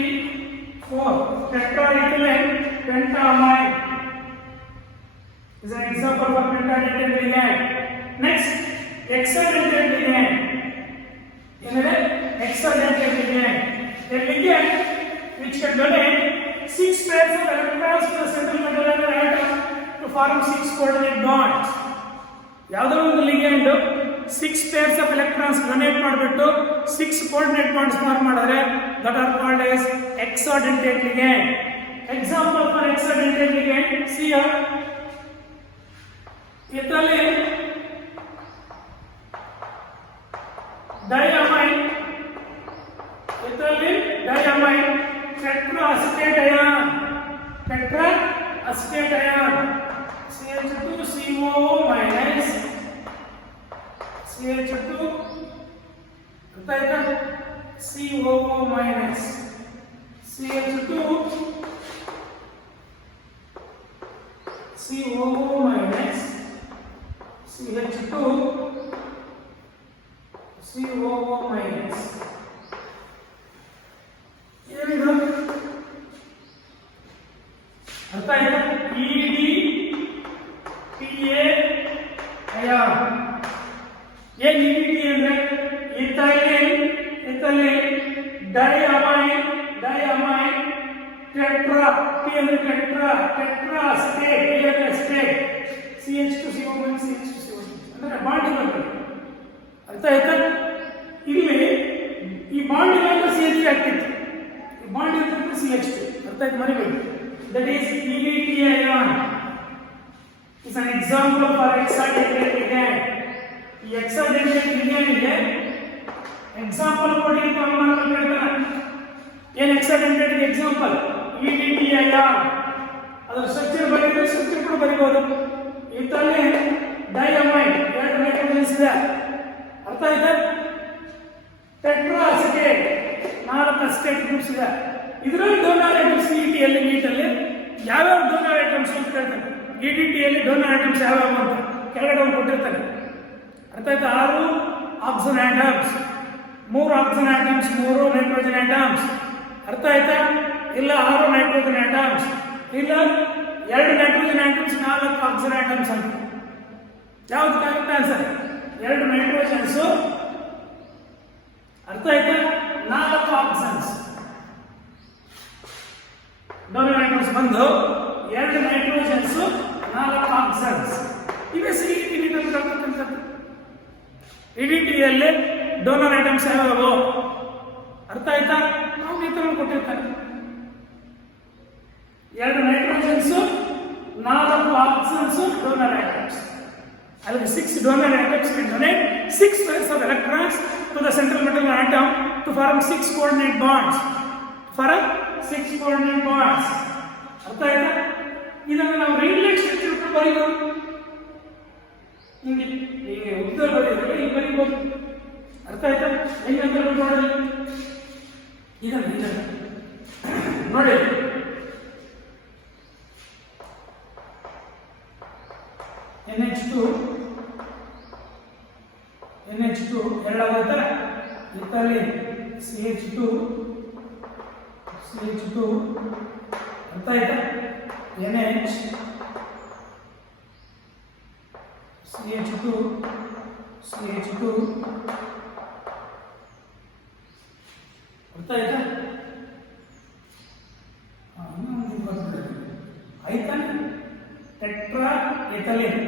4 ಟೆಟ್ರಾಎಥಿಲಿನ್ ಪೆಂಟಾಮೈನ್ is an example of pentadentate ligand. Next, hexadentate ligand. ಏನಂದ್ರೆ hexadentate ligand, a ligand which can donate 6 pairs of electrons to the central metal atom to form 6 coordinate bonds. ಯಾವುದೋ ಒಂದು ligand 6 pairs of electrons donate ಮಾಡಿಬಿಟ್ಟು 6 coordinate bonds form ಮಾಡಿದ್ರೆ that are called as hexadentate ligand. Example for hexadentate ligand, see here, ethylene diamine, tetraacetate ion, CH2CO minus CH2 COO minus CH2 COO minus CH2 COO minus. ಏನಿದು ಅರ್ಥ ಆಯ್ತಾ? EDTA ion. ಏನ್ EDTA ಅಂದ್ರೆ ethylene ಡೈಅಮೈನ್ tetra, T ಅಂದ್ರೆ tetra state CH2CO CH2CO ಅಂದ್ರೆ bond ಇರುತ್ತೆ. ಅರ್ಥ ಆಯ್ತಾ? ಇಲ್ಲಿ ಈ ಬಾಂಡ್ ಇರೋದು CH3 ಆಗ್ತಿತ್ತು, ಈ ಬಾಂಡ್ ಇರೋದು CH2. ಅರ್ಥ ಆಯ್ತು? ಮರಿಬೇಡಿ. That is EDTA ion is an example for hexadentate ligand. ಈ hexadentate ligand ಗೆ ಎಕ್ಸಾಂಪಲ್ ಕೊಡಿ ಅಂತ ಅವನು ಹೇಳ್ತಾನೆ. ಏನು hexadentate ಗೆ ಎಕ್ಸಾಂಪಲ್? EDTA ion. ಅದರ ಸ್ಟ್ರಕ್ಚರ್ ಬರೆಯಿದ್ರೆ ಸ್ಟ್ರಕ್ಚರ್ ಕೂಡ ಬರೀಬಹುದು. ಇಥೈಲಿನ್ ಡೈಅಮೈನ್ 2 ನೈಟ್ರೋಜನ್ಸ್ ಇದೆ. ಅರ್ಥ ಆಯ್ತಾ? ಟೆಟ್ರಾಅಸಿಟೇಟ್ 4 ಅಸಿಟೇಟ್ ಗ್ರೂಪ್ಸ್ ಇದೆ. ಇದರಲ್ಲಿ ಡೋನರ್ ಐಟಮ್ಸ್ EDTA ನೀಟಲ್ಲಿ ಯಾವ್ಯಾವ ಡೋನರ್ ಐಟಮ್ಸ್ ಅಂತ ಹೇಳ್ತಾರೆ. EDTA ಡೋನರ್ ಐಟಮ್ಸ್ ಯಾವ್ಯಾವ ಅಂತ ಕೆಳಗಡೆ ಒಂದು ಕೊಟ್ಟಿರ್ತಾರೆ. ಅರ್ಥ ಆಯ್ತಾ? 6 oxygen atoms, 3 oxygen atoms, 3 nitrogen atoms. ಅರ್ಥ ಆಯ್ತಾ? ಇಲ್ಲ 6 ನೈಟ್ರೋಜನ್ ಆಟಮ್ಸ್, ಇಲ್ಲ 2 ನೈಟ್ರೋಜನ್ ಆಟಮ್ಸ್, 4 ಆಕ್ಸಿಜನ್ ಆಟಮ್ಸ್ ಅಂತ. ಯಾವ್ದು ಕರೆಕ್ಟ್ ಆನ್ಸರ್? 2 ನೈಟ್ರೋಜನ್ಸ್. ಅರ್ಥ ಆಯ್ತಾ? 4 ಆಕ್ಸಿಜನ್ಸ್. ಡೋನರ್ ಐಟಮ್ಸ್ ಬಂದು 2 ನೈಟ್ರೋಜನ್ಸ್, 4 ಆಕ್ಸಿಜನ್ಸ್. ಇವೇ CET ನೀಟಲ್ಲಿ ಬರ್ತಕ್ಕಂಥದ್ದು. EDTA ಡೋನರ್ ಐಟಮ್ಸ್ ಯಾವ್ಯಾವು? ಅರ್ಥ ಆಯ್ತಾ? ನಾವು ನೀಟಲ್ಲಿ ಕೊಟ್ಟಿರ್ತಾರೆ. 2 ನೈಟ್ರೋಜನ್ಸ್, 4 ಆಕ್ಸಿಜನ್ಸ್ ಡೋನರ್ ಐಟಮ್ಸ್. ಅಲ್ಲಿ 6 donor atoms can donate 6 pairs of electrons to the central metal atom to form 6 coordinate bonds. ಅರ್ಥ ಆಯ್ತಾ? ಇದನ್ನು ನಾವು ರೇಡಿಯಲ್ ಸ್ಟ್ರಕ್ಚರ್ ಕೂಡ ಬರೀಬಹುದು. ಹಿಂಗೆ ಉತ್ತರ ಬರೆಯೋದ್ರೆ ಹಿಂಗೆ ಬರೀಬಹುದು. ಅರ್ಥ ಆಯ್ತಾ? ಹೆಂಗಂತ ನೋಡಿ ಇದನ್ನು ನೋಡಿ. NH2 ಎರಡಾಗುತ್ತೆ. ಇಥೈಲಿನ್ CH2 ಅರ್ಥ ಆಯ್ತಾ? NH CH2 ಅರ್ಥ ಆಯ್ತಾ? ಆಯ್ತಾ? Tetra ethylene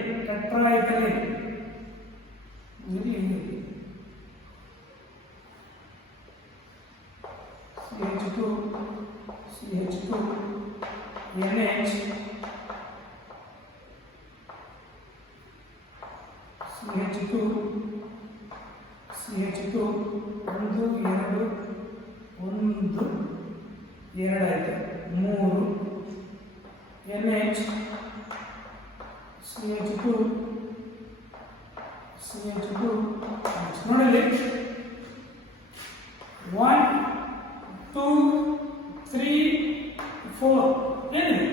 CH2 NH CH2 ಎರಡು ಆಯ್ತು, 3 NH CH2 ನೋಡಲಿ 1 2 3 4 ಏನಿದೆ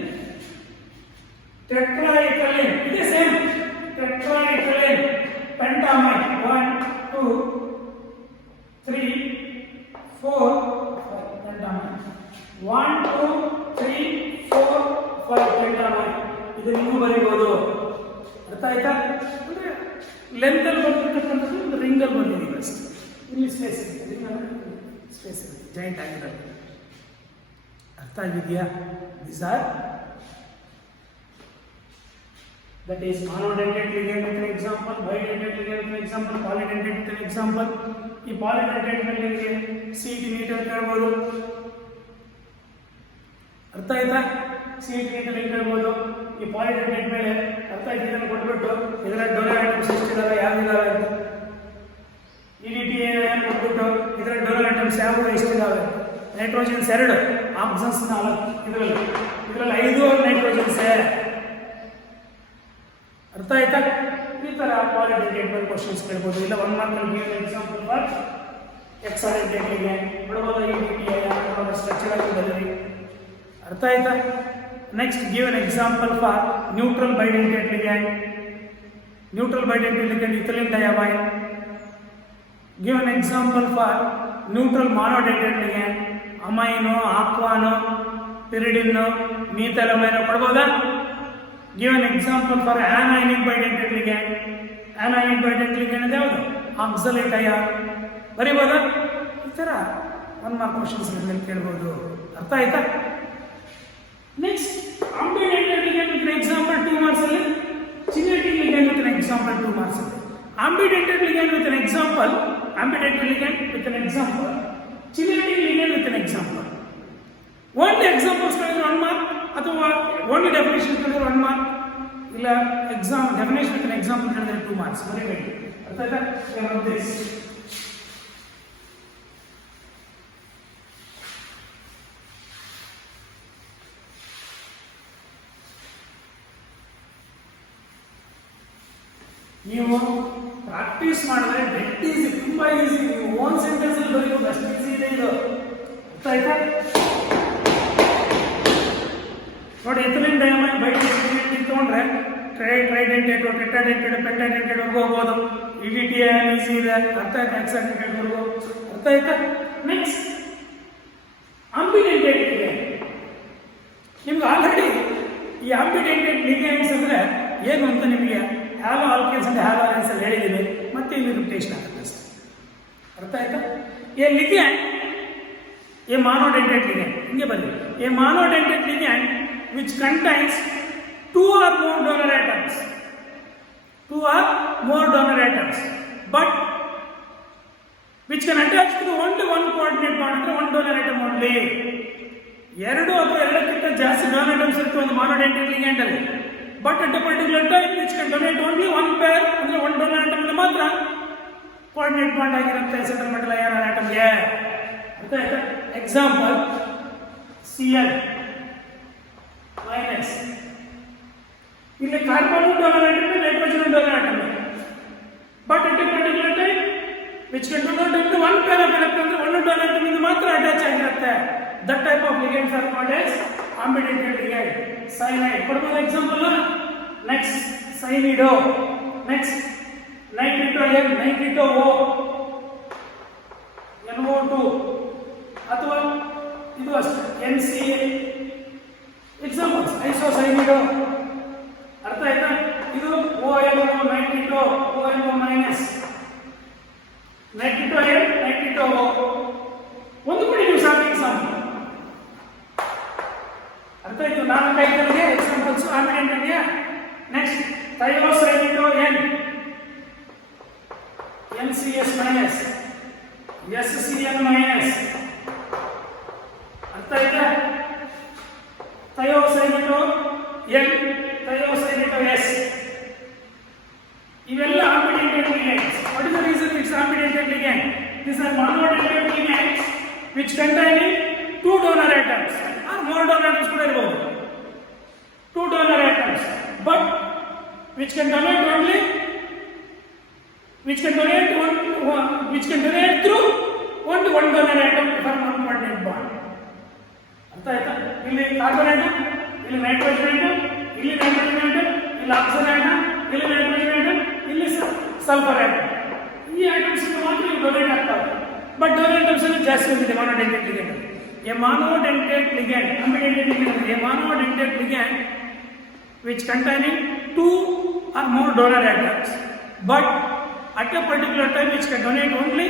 ಟೆಟ್ರಾಎಥಲಿನ್ ಇದೆ ಸೇಮ್ ಟೆಟ್ರಾಎಥಲಿನ್ ಪೆಂಟಾಮೈಡ್ 1 2 3 4 5 ಪೆಂಟಾಮೈಡ್ 1 2 3 4 5 ಪೆಂಟಾಮೈಡ್ ಇದು ನೀವು ಬರೀಬಹುದು. ಅರ್ಥ ಆಯ್ತಾ? ಅಂದ್ರೆ ಲೆಂತ್ ಅಲ್ಲಿ ಬರ್ತಕ್ಕಂಥದ್ದು ಒಂದು ರಿಂಗ್ ಅಲ್ಲಿ ಬಂದಿದ್ದೀವಿ ಅಷ್ಟೇ. ಇಲ್ಲಿ ಸ್ಪೇಸ್ ಇದೆ, ಜಾಯಿಂಟ್ ಆಗಿರೋದು. ಅರ್ಥ ಆಗಿದೆಯಾ? These are that is monodentate ligand with an example, bidentate ligand with an example, polydentate with an example. ಈ polydentate ಗಳಿಗೆ CET ನೀಟ್ ಅಂತ ಹೇಳ್ಬೋದು. ಅರ್ಥ ಆಯ್ತಾ? CET ನೀಟ್ ಅಂತ ಹೇಳ್ಬೋದು. ಈ polydentate ಮೇಲೆ ಅರ್ಥ ಆಯ್ತು ಕೊಟ್ಬಿಟ್ಟು ಇದರ ಡೋನರ್ ಐಟಮ್ಸ್ ಎಷ್ಟಿದಾವೆ ಯಾವ್ದಿದಾವೆ ಅಂತ EDTA ಕೊಟ್ಬಿಟ್ಟು ಇದರ ಡೋನರ್ ಐಟಮ್ಸ್ ಯಾವ ಎಷ್ಟಿದಾವೆ. ನೈಟ್ರೋಜನ್ಸ್ 2, ಆಕ್ಸಿಜನ್ಸ್ 4, ಇದರಲ್ಲಿ 5 ನೈಟ್ರೋಜನ್ಸ್. ಅರ್ಥ ಆಯ್ತಾ? ಈ ತರ ಪಾಲಿಡೆಂಟೇಟ್ ಮೇಲೆ ಕ್ವಶನ್ಸ್ ಕೇಳ್ಬೋದು. ಇಲ್ಲ 1 ಮಾರ್ಕ್ ಅಲ್ಲಿ give example for hexadentate ligand ಕೊಡಬಹುದು. EDTA ಸ್ಟ್ರಕ್ಚರ್ ಆಗಿ ಬದಲಿ. ಅರ್ಥ ಆಯ್ತಾ? Next give an example for neutral bidentate ligand. Ethylene diamide. Give an example for neutral monodentate ligand. Amino, aquano, pyridine, methylamino ಕೊಡಬಹುದಾ? Give an example for anionic bidentate ligand. ಅಂದ್ರೆ ಯಾವುದು? Oxalate ion ಬರೀಬೋದಾ? ಈ ತರ 1 ಮಾರ್ಕ್ ಕ್ವಶನ್ಸ್ ಕೇಳ್ಬೋದು. ಅರ್ಥ ಆಯ್ತಾ? Next ambidentate ligand with example 2 marks ಅಲ್ಲಿ. Synergic ligand with example 2 marks ಅಲ್ಲಿ. Ambidentate ligand with example, synergic ligand with example. ಒಂದು ಎಕ್ಸಾಂಪಲ್ಸ್ ಹೇಳಿದ್ರೆ 1 ಮಾರ್ಕ್, ಅಥವಾ ಒಂದು ಡೆಫಿನೇಷನ್ ಹೇಳಿದ್ರೆ 1 ಮಾರ್ಕ್, ಇಲ್ಲ ಡೆಫಿನೇಷನ್ ವಿತ್ ಎಕ್ಸಾಂಪಲ್ ಹೇಳಿದ್ರೆ 2 ಮಾರ್ಕ್ಸ್ ಬರೀಬೇಕು. ಅರ್ಥ ಆಯ್ತಾ? ನೀವು ಪ್ರಾಕ್ಟೀಸ್ ಮಾಡಿದ್ರೆ ಡೆಟ್ ಈಸಿ, ತುಂಬಾ ಈಸಿ. ನೀವು ಓನ್ ಸೆಂಟೆನ್ಸ್ ಅಲ್ಲಿ ಬರೀಬಹುದು, ಅಷ್ಟು ಈಸಿ ಇದೆ ಇದು. ಅರ್ಥ ಆಯ್ತಾ? ನೋಡಿ, ಎಥಿಲಿನ್ ಡಯಾಮೈಡ್ ಬೈಡೆಂಟೇಟ್ ತಗೊಂಡ್ರೆ ಟ್ರೈಡೆಂಟೇಟ್, ಟೆಟ್ರಾಡೆಂಟೇಟ್, ಪೆಂಟಾಡೆಂಟೇಟ್ ವರ್ಗು ಹೋಗ್ಬೋದು. EDTA ಈಸಿ ಇದೆ. ಅರ್ಥ ಆಯ್ತಾ? ಹೆಕ್ಸಾಡೆಂಟೇಟ್ ವರ್ಗು. ಅರ್ಥ ಆಯ್ತಾ? Next ambidentate ligand. ನಿಮ್ಗೆ ಆಲ್ರೆಡಿ ಈ ಆಂಬಿಡೆಂಟೇಟ್ ಲಿಗ್ಯಾಂಡ್ಸ್ ಅಂದ್ರೆ ಏನು ಅಂತ ನಿಮಗೆ halo alkanes and halo alkanes ಅಲ್ಲಿ ಹೇಳಿದ್ದೀನಿ. ಮತ್ತೆ ಇಲ್ಲಿ ರಿಪಿಟೇಷನ್ ಆಗುತ್ತೆ ಅಷ್ಟೇ. ಅರ್ಥ ಆಯ್ತಾ? A ligand, a monodentate ligand. ಹಿಂಗೆ ಬನ್ನಿ. A monodentate ligand which contains 2 or more donor atoms, but which can attach to only one coordinate bond, ಅಂದ್ರೆ one donor atom only. 2 ಅಥವಾ 2ಕ್ಕಿಂತ ಜಾಸ್ತಿ donor atoms ಇರುತ್ತೆ ಒಂದು ಮಾನೋಡೆಂಟೇಟ್ ಲಿಗ್ಯಾಂಡ್ ಅಲ್ಲಿ. But at a particular time which can donate only 1 pair, ಅಂದ್ರೆ 1 donor atom ಅಲ್ಲಿ ಮಾತ್ರ coordinate bond ಆಗಿರುತ್ತೆ ಸೆಂಟ್ರಲ್ ಮೆಟಲ್ ಅಯಾನ್ atom ಗೆ. ಅರ್ಥ ಆಯ್ತಾ? Example Cl minus. ಇಲ್ಲಿ carbon donor atom, nitrogen donor atom. But at a particular time which can donate only 1 pair of electrons, ಅಂದ್ರೆ 1 donor atom ಇಂದ ಮಾತ್ರ ಅಟ್ಯಾಚ್ ಆಗಿರುತ್ತೆ. That type of ligands are called as ambidentate ligand. Cyanide ಕೊಡಬಹುದು example. Next cyanido, next nitrito N, nitrito O, NO2, ಅಥವಾ ಇದು ಅಷ್ಟೇ NCA. Examples ಐಸೋಸೈನಿಡೋ. ಅರ್ಥ ಆಯ್ತಾ? ಇದು ONO nitrito ONO minus nitrito N nitrito O. ಒಂದು ಕೊಡಿ ನೀವು ಸಾಕು ಎಕ್ಸಾಂಪಲ್. ಅರ್ಥ ಆಯ್ತು? 4-5 ಎಕ್ಸಾಂಪಲ್ಸ್ ಆಮೇಲೆ ಇದೆಯಾ? Next thiocyanato N NCS minus SCN minus. ಅರ್ಥ ಆಯ್ತಾ? Thiocyanato N thiocyanato S. ಇವೆಲ್ಲ ambidentate ligands. What is the reason it's ambidentate ligand? These are monodentate ligands which containing 2 donor atoms or more donor atoms ಕೂಡ ಇರಬಹುದು. 2 donor atoms but which can donate through one donor atom for one coordinate bond. ಅರ್ಥ ಆಯ್ತಾ? ಇಲ್ಲಿ carbon atom, ಇಲ್ಲಿ nitrogen atom, ಇಲ್ಲಿ nitrogen atom, ಇಲ್ಲಿ oxygen atom, ಇಲ್ಲಿ nitrogen atom, ಇಲ್ಲಿ ಸಲ್ಫರ್ ಆಟಮ್. ಈ ಆಟಮ್ಸ್ ಮಾತ್ರ ಡೊನೇಟ್ ಆಗ್ತವೆ. ಬಟ್ ಡೊನೇಟ್ ಆಟಮ್ಸ್ ಜಾಸ್ತಿ ಹೋಗಿದೆ monodentate ligand. A monodentate ligand, ambidentate ligand, a monodentate ligand which containing 2 or more donor atoms but at a particular time which can donate only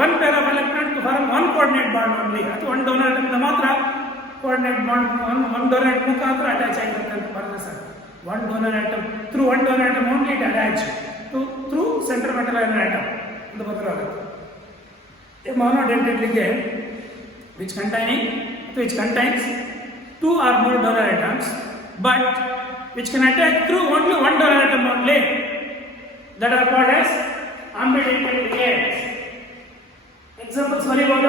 one pair of electron to form one coordinate bond only. ಅದು one donor atom ಮಾತ್ರ coordinate bond one donor atom ಮುಖಾಂತರ attach ಆಗಿರುತ್ತೆ ಅಂತ ಬರ್ತದೆ sir. one donor atom only it attach to through central metal ion atom ಅಂತ ಬರ್ತದೆ. A monodentate ligand which contains 2 or more donor atoms but which can attach through only one donor atom only, that are called as ambidentate ligands. Examples very good: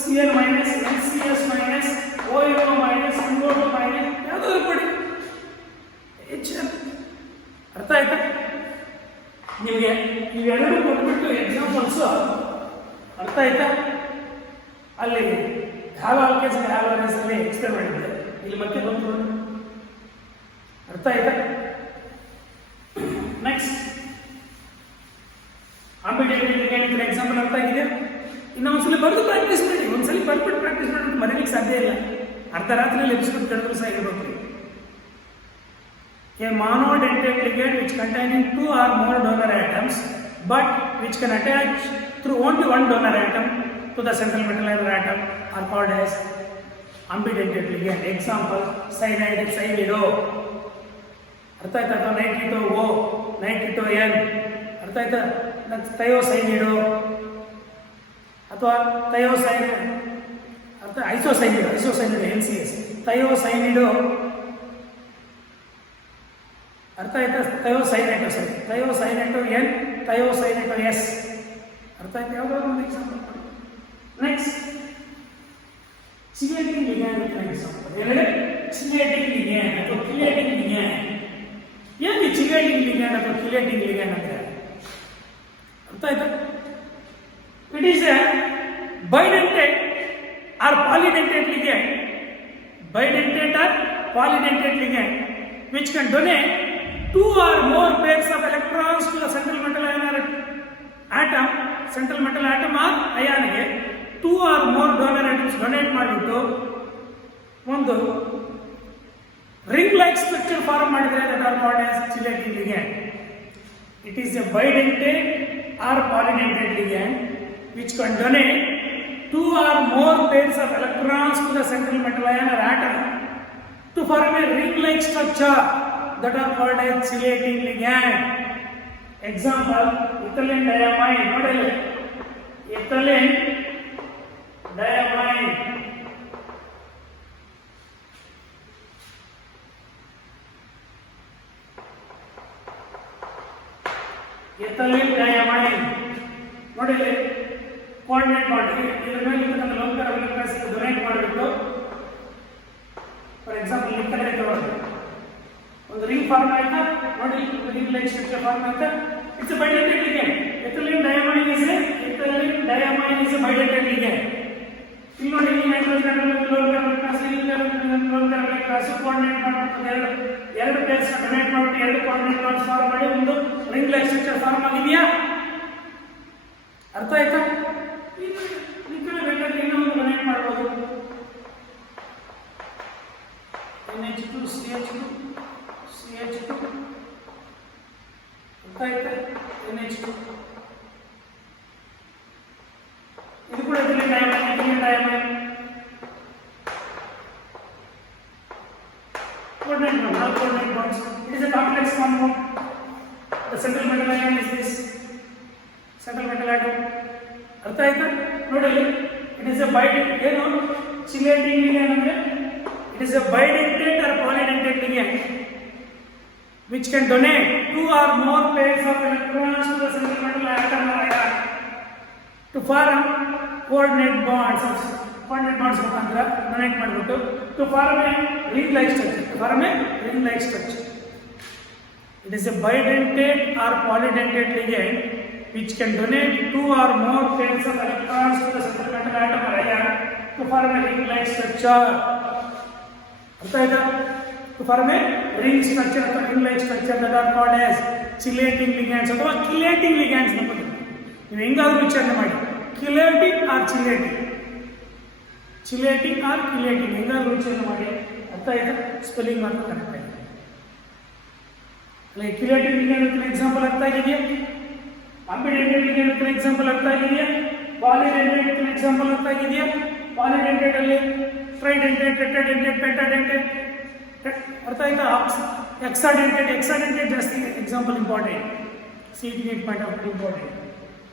Cn minus, NCS minus, ONO minus, NO2 minus. ಯಾವ್ದಾದ್ರು ಕೊಡಿ. ಅರ್ಥ ಆಯ್ತಾ? ನಿಮಗೆ ಇವೆರಡು ಕೊಟ್ಬಿಟ್ಟು examples ಅರ್ಥ ಆಯ್ತಾ? ಅಲ್ಲಿ ಹ್ಯಾವ್ ಆಲ್ಕೇಸ್ ಹ್ಯಾವ್ ಆಲ್ಕೇಸ್ ಅಲ್ಲಿ ಎಕ್ಸ್ಪ್ಲೇನ್ ಮಾಡಿದ್ದೆ. ಇಲ್ಲಿ ಮತ್ತೆ ಬಂದು ಅರ್ಥ ಆಯ್ತಾ? ನೆಕ್ಸ್ಟ್ ಆಂಬಿಡೆಂಟೇಟ್ ಲಿಗಂಡ್ ಎಕ್ಸಾಂಪಲ್ ಅರ್ಥ ಆಗಿದೆ? ಇನ್ನು ಒಂದ್ಸಲ ಬರೆದು ಪ್ರಾಕ್ಟೀಸ್ ಮಾಡಿ. ಒಂದ್ಸಲ ಬರ್ಬಿಟ್ಟು ಪ್ರಾಕ್ಟೀಸ್ ಮಾಡಿಬಿಟ್ಟು ಮರೀಲಿಕ್ಕೆ ಸಾಧ್ಯ ಇಲ್ಲ. ಅರ್ಧ ರಾತ್ರಿಯಲ್ಲಿ ಎಬ್ಸ್ಬಿಟ್ಟು ಕಳೆದ್ರು ಸಹ ಇರಬೇಕು. A monodentate ligand which containing 2 or more donor atoms but which can attach through only one donor atom to the central metal ion atom are called as ambidentate ligand. Example: cynido. ಅರ್ಥ ಆಯ್ತಾ? ಅಥವಾ ನೈಟ್ರಿಟೋ O, ನೈಟ್ರಿಟೋ N. ಅರ್ಥ ಆಯ್ತಾ? ಥಯೋಸೈನಿಡೋ ಅಥವಾ ಐಸೋಸೈನಿಡೋ NCS. ಥಯೋಸೈನಿಡೋ ಅರ್ಥ ಆಯ್ತಾ? ಥಯೋಸೈನೇಟೋ N, ಥಯೋಸೈನೇಟೋ S. ಅರ್ಥ ಆಯ್ತಾ? ಯಾವುದಾದ್ರು ಒಂದು ಎಕ್ಸಾಂಪಲ್ ಕೊಡಿ. Next chelating ligand example. Chelating ligand ಅಥವಾ ಕಿಲೇಟಿಂಗ್ ಲಿಗ್ಯಾಂಡ್. ಏನು ಚಿಲೇಟಿಂಗ್ ಲಿಗ್ಯಾಂಡ್ ಅಥವಾ ಕಿಲೇಟಿಂಗ್ ಲಿಗ್ಯಾಂಡ್ ಅಂದ್ರೆ ಅರ್ಥ ಆಯ್ತಾ? It is a bidentate or polydentate ligand. Bidentate or polydentate ligand which can donate 2 or more pairs of electrons to the central metal ion atom. Central metal atom or ion ಗೆ 2 or more donor atoms donate ಮಾಡಿಬಿಟ್ಟು ಒಂದು ring like structure form ಮಾಡಿದ್ರೆ that are called as chelating ligand. It is a bidentate or polydentate ligand which can donate 2 or more pairs of electrons to the central metal ion or atom to form a ring like structure that are called as chelating ligand. Example: ethylene diamine. Nodili ethylene diamine. ethylene diamine ನೊಡಿಲಿ coordinate ಮಾಡಿ ಇದರ ಮೇಲೆ ಇರ್ತಕ್ಕಂಥ ಲೋಹದ electrons donate ಮಾಡಿಬಿಟ್ಟು for example ಲಿಕ್ಕರ್ ತಗೊಳ್ಳಿ ಒಂದು ರಿಂಗ್ ಫಾರ್ಮ್ ಆಯ್ತಾ ನೋಡಿ ರಿಂಗ್ ಲೈಕ್ ಸ್ಟ್ರಕ್ಚರ್ ಫಾರ್ಮ್ ಆಯ್ತಾ it's a bidentate ligand ethylene diamine is a baidentate ligand ಇಲ್ಲಿ ನೋಡಿ ಇಲ್ಲಿ ನೈಟ್ರೋಜನ್ ಲೋಹದ ಎಲೆಕ್ಟ್ರಾನ್ಸ್ ಲೋಹದ ಎಲೆಕ್ಟ್ರಾನ್ಸ್ ಕೋಆರ್ಡಿನೇಟ್ ಮಾಡ್ತಾರೆ ಎರಡು ಪೇರ್ಸ್ ಡೊನೇಟ್ ಮಾಡಿ ಎರಡು ಕೋಆರ್ಡಿನೇಟ್ ಬಾಂಡ್ಸ್ ಫಾರ್ಮ್ ಮಾಡಿ ಒಂದು ರಿಂಗ್ ಲೈಕ್ ಸ್ಟ್ರಕ್ಚರ್ ಫಾರ್ಮ್ ಆಗಿದೆಯಾ ಅರ್ಥ ಆಯ್ತಾ ಈ ಕಡೆ ಬೇಕಾದ್ರೆ ಇನ್ನೊಂದು ಡೊನೇಟ್ ಮಾಡಬಹುದು NH2 CH2 ಅರ್ಥ ಆಯ್ತಾ? NH2 ಇದು ಕೂಡ ethylene ಡೈಮೈನ್ coordinate bond, all coordinate bonds. It is a complex compound. The central metal ion is this central metal atom. ಅರ್ಥ ಆಯ್ತಾ? ನೋಡಿ, it is a ಏನು ಚಿಲೇಟಿಂಗ್ ಲಿಗ್ಯಾಂಡ್ ಅಂದ್ರೆ it is a bidentate or polydentate ligand which can donate 2 or more pairs of electrons to the central metal atom or ion to form coordinate bonds ಮುಖಾಂತರ donate ಮಾಡಿಬಿಟ್ಟು to form a ring-like structure. It is a bidentate or polydentate ligand which can donate 2 or more pairs of electrons to the central metal atom or ion to form a ring-like structure. ಅರ್ಥ ಆಯ್ತಾ? To form a ring structure ಅಥವಾ ring-like structure that are called as chelating ligands ಅಥವಾ chelating ligands ಅಂತ. ನೀವು ಹೆಂಗಾದ್ರೂ ವಿಚಾರಣೆ ಮಾಡಿ, chelating or chelating ಹೆಂಗಾದ್ರೂ ವಿಚಾರಣೆ ಮಾಡಿ. ಅರ್ಥ ಆಯ್ತಾ? ಸ್ಪೆಲ್ಲಿಂಗ್ ಮಾತ್ರ ಕರೆಕ್ಟ್ ಆಗಿದೆ. ಲೈಕ್ chelating ligand ಅಂತ ಎಕ್ಸಾಂಪಲ್ ಅರ್ಥ ಆಗಿದೆಯಾ? ಅಂಬಿಡೆಂಟೇಟ್ ligand ಅಂತ ಎಕ್ಸಾಂಪಲ್ ಅರ್ಥ ಆಗಿದೆಯಾ? ಪಾಲಿಡೆಂಟೇಟ್ ಅಂತ ಎಕ್ಸಾಂಪಲ್ ಅರ್ಥ ಆಗಿದೆಯಾ? ಪಾಲಿಡೆಂಟೇಟ್ ಅಲ್ಲಿ ಟ್ರೈಡೆಂಟೇಟ್, ಟೆಟ್ರಾಡೆಂಟೇಟ್, ಪೆಂಟಾಡೆಂಟೇಟ್ ಅರ್ಥ ಆಯ್ತಾ? ಎಕ್ಸಾಡೆಂಟೇಟ್ ಜಾಸ್ತಿ example important, CET point of important.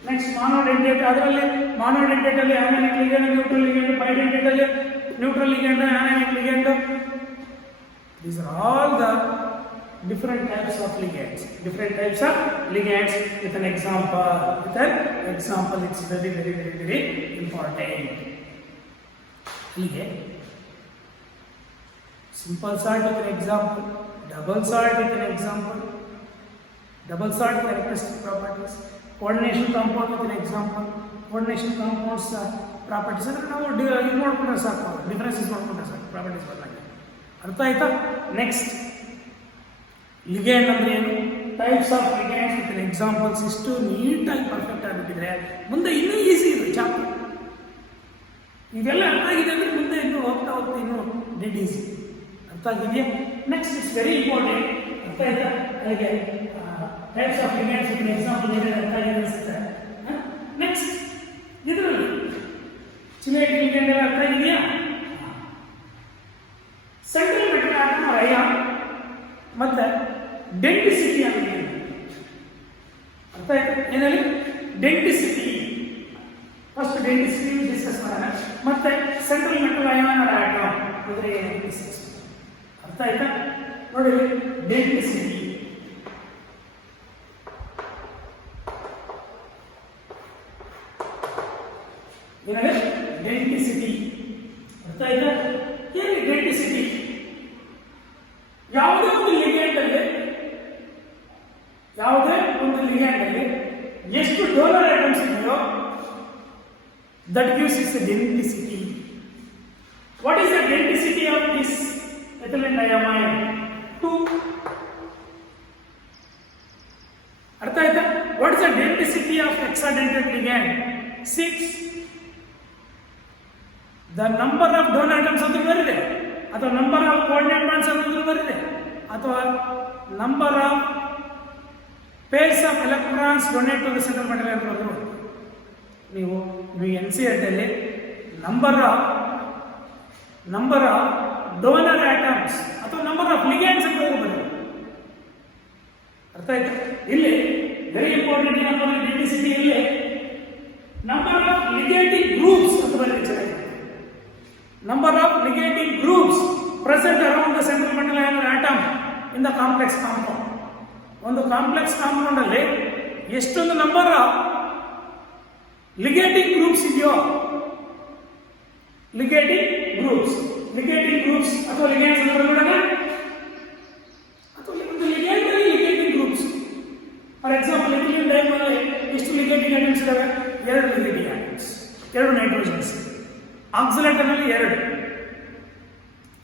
Next monodentate, ಅದರಲ್ಲಿ ಮಾನೋಡೆಂಟೇಟ್ ಅಲ್ಲಿ anionic ligand, neutral ligand, bidentate ಅಲ್ಲಿ neutral ligand, anionic ligand. These are all the different types of ligands with an example. It's very important. ಹೀಗೆ simple salt with an example, double salt with an example, double salt characteristic properties, coordination compound with an example, coordination compounds properties ಅಂದ್ರೆ ನಾವು ಇದು ಮಾಡ್ಕೊಂಡ್ರೆ ಸಾಕು, differences ಮಾಡ್ಕೊಂಡ್ರೆ ಸಾಕು, properties ಬರಲ್ಲ. ಅರ್ಥ ಆಯ್ತಾ? ನೆಕ್ಸ್ಟ್ ಲಿಗ್ಯಾಂಡ್ ಅಂದ್ರೆ ಏನು, types of ligands with an examples. ಇಷ್ಟು ನೀಟಾಗಿ ಪರ್ಫೆಕ್ಟ್ ಆಗಿಬಿಟ್ಟಿದ್ರೆ ಮುಂದೆ ಇನ್ನೂ ಈಸಿ ಇದೆ ಚಾಪ್ಟರ್. ಇದೆಲ್ಲ ಅರ್ಥ ಆಗಿದೆ ಅಂದ್ರೆ ಮುಂದೆ ಇನ್ನೂ ಹೋಗ್ತಾ ಇನ್ನೂ ಡೆಡ್ ಈಸಿ. ಅರ್ಥ ಆಗಿದೆಯಾ? Next it's very important. ಅರ್ಥ ಆಯ್ತಾ? ಹಾಗೆ types of ligands with example ಇದೆ, ಅರ್ಥ ಆಗಿದೆ ಅನಿಸುತ್ತೆ. ನೆಕ್ಸ್ಟ್ ಇದರಲ್ಲಿ ಚಿಲೇಟಿಂಗ್ ಲಿಗ್ಯಾಂಡ್ ಎಲ್ಲ ಅರ್ಥ ಆಗಿದೆಯಾ? ಸೆಂಟ್ರಲ್ ಮೆಟಲ್ ಆಟಮ್ ಅಯಾನ್ ಮತ್ತೆ ಡೆಂಟಿಸಿಟಿ ಅಂತ ಅರ್ಥ ಆಯ್ತಾ? ಏನಲ್ಲಿ ಡೆಂಟಿಸಿಟಿ, ಫಸ್ಟ್ ಡೆಂಟಿಸಿಟಿ ಡಿಸ್ಕಸ್ ಮಾಡೋಣ, ಮತ್ತೆ ಸೆಂಟ್ರಲ್ ಮೆಟಲ್ ಅಯಾನ್ ಆಟಮ್ ಅಂದ್ರೆ ಏನು ಡಿಸ್ಕಸ್. ಅರ್ಥ ಆಯ್ತಾ? ನೋಡಿ, ಡೆಂಟಿಸಿಟಿ ಏನಾಗ ಡೆಂಟಿಸಿಟಿ. ಅರ್ಥ ಆಯ್ತಾ? ಏನು ಡೆಂಟಿಸಿಟಿ? ಯಾವುದೇ ಒಂದು ಲಿಗ್ಯಾಂಡ್ ಅಲ್ಲಿ ಎಷ್ಟು ಡೋನರ್ ಐಟಮ್ಸ್ ಇದೆಯೋ that gives its denticity. What is the denticity of this ethylene diamine? 2. ಅರ್ಥ ಆಯ್ತಾ? What is the denticity of hexadentate ligand? 6. The number of donor atoms ಅಂತ ಬರುತ್ತೆ, ಅಥವಾ ನಂಬರ್ ಆಫ್ ಕೋಆರ್ಡಿನೇಟ್ ಬಾಂಡ್ಸ್ ಅಂತ ಬರುತ್ತೆ, ಅಥವಾ number of pairs of electrons donate to the central metal ಅಂತ ಬರುತ್ತೆ. ನೀವು NCERT ಅಲ್ಲಿ ನಂಬರ್ ಆಫ್ ಡೋನರ್ ಆಟಮ್ಸ್ ಅಥವಾ ನಂಬರ್ ಆಫ್ ಲಿಗ್ಯಾಂಡ್ಸ್ ಅಂತ ಬರುತ್ತೆ. ಅರ್ಥ ಆಯ್ತಾ? ಇಲ್ಲಿ ವೆರಿ ಇಂಪಾರ್ಟೆಂಟ್ ಏನಂದ್ರೆ ಡೆಂಟಿಸಿಟಿ ಇಲ್ಲಿ ನಂಬರ್ ಆಫ್ ಲಿಗೇಟಿಂಗ್ ಗ್ರೂಪ್ಸ್ ಅಂತ ಬರುತ್ತೆ. Number of ligating groups present around the central metal atom in the complex compound. ಒಂದು ಕಾಂಪ್ಲೆಕ್ಸ್ ಕಾಂಪೌಂಡ್ ಅಲ್ಲಿ ಎಷ್ಟೊಂದು ನಂಬರ್ ಆಫ್ ಲಿಗೇಟಿಂಗ್ ಗ್ರೂಪ್ಸ್ ಇದೆಯೋ, ಲಿಗೇಟಿಂಗ್ ಗ್ರೂಪ್ಸ್ ಅಥವಾ ಲಿಗ್ಯಾಂಡ್ಸ್ ಅಂತ ನೋಡೋಣ, ಅಥವಾ ಒಂದು ಲಿಗ್ಯಾಂಡ್ ಅಲ್ಲಿ ಲಿಗೇಟಿಂಗ್ ಗ್ರೂಪ್ಸ್. ಫಾರ್ ಎಕ್ಸಾಂಪಲ್ ಎಥಿಲಿನ್ ಡೈಮೈನ್ ಅಲ್ಲಿ ಎಷ್ಟು ಲಿಗೇಟಿಂಗ್ ಆಟಮ್ಸ್ ಇದಾವೆ? 2 ಲಿಗೇಟಿಂಗ್ ಆಟಮ್ಸ್, 2 ನೈಟ್ರೋಜನ್ಸ್. ಆಕ್ಸಿಲೇಟರ್ ನಲ್ಲಿ 2.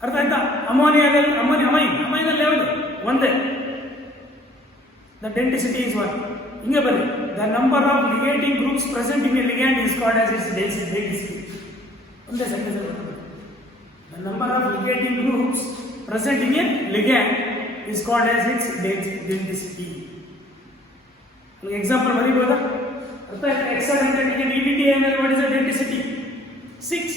ಅರ್ಥ ಆಯ್ತಾ? ಅಮೋನಿಯಾದಲ್ಲಿ ಅಮೈನ್ ಅಲ್ಲಿ ಯಾವುದು? ಒಂದೇ. The denticity is 1. ಹಿಂಗೆ ಬನ್ನಿ, the number of ligating groups present in a ligand is called as its denticity. ಒಂದೇ ಸೆಂಟೆನ್ಸ್ ಬರ್ತದೆ. The number of ligating groups present in a ligand is called as its denticity. Example ಬರೀಬೋದಾ? ಅರ್ಥ ಆಯ್ತಾ? ಎಕ್ಸಾಡೆಂಟಿಗೆ ಡಿಬಿಟಿ ಏನಲ್ಲಿ ವಾಟ್ ಇಸ್ ದ ಡೆನ್ಸಿಟಿ? 6.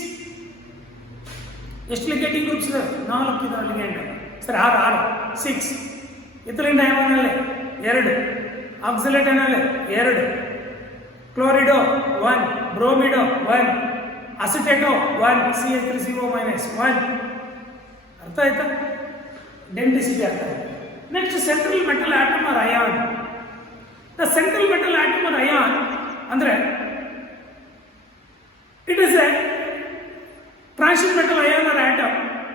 ಎಷ್ಟು ಲಿಗೇಟಿಂಗ್ groups ಇದೆ? 4 ಇದಾವೆ ಲಿಗೇಂಡ್. ಸರಿ, 6 6. ಇಥಿಲಿನ್ ಡೈಮನಲ್ಲಿ 2, ಆಕ್ಸಿಲೇಟ್ ಏನಲ್ಲಿ 2, ಕ್ಲೋರಿಡೋ 1, ಬ್ರೋಮಿಡೋ 1, ಅಸಿಟೇಟೋ 1, CH3CO- 1. ಅರ್ಥ ಆಯ್ತಾ? ಡೆನ್ಸಿಟಿ ಅರ್ಥ ಆಯ್ತು. Next central metal atom or ion. The central metal atom or ion ಅಂದ್ರೆ it is a transition metal ion or atom.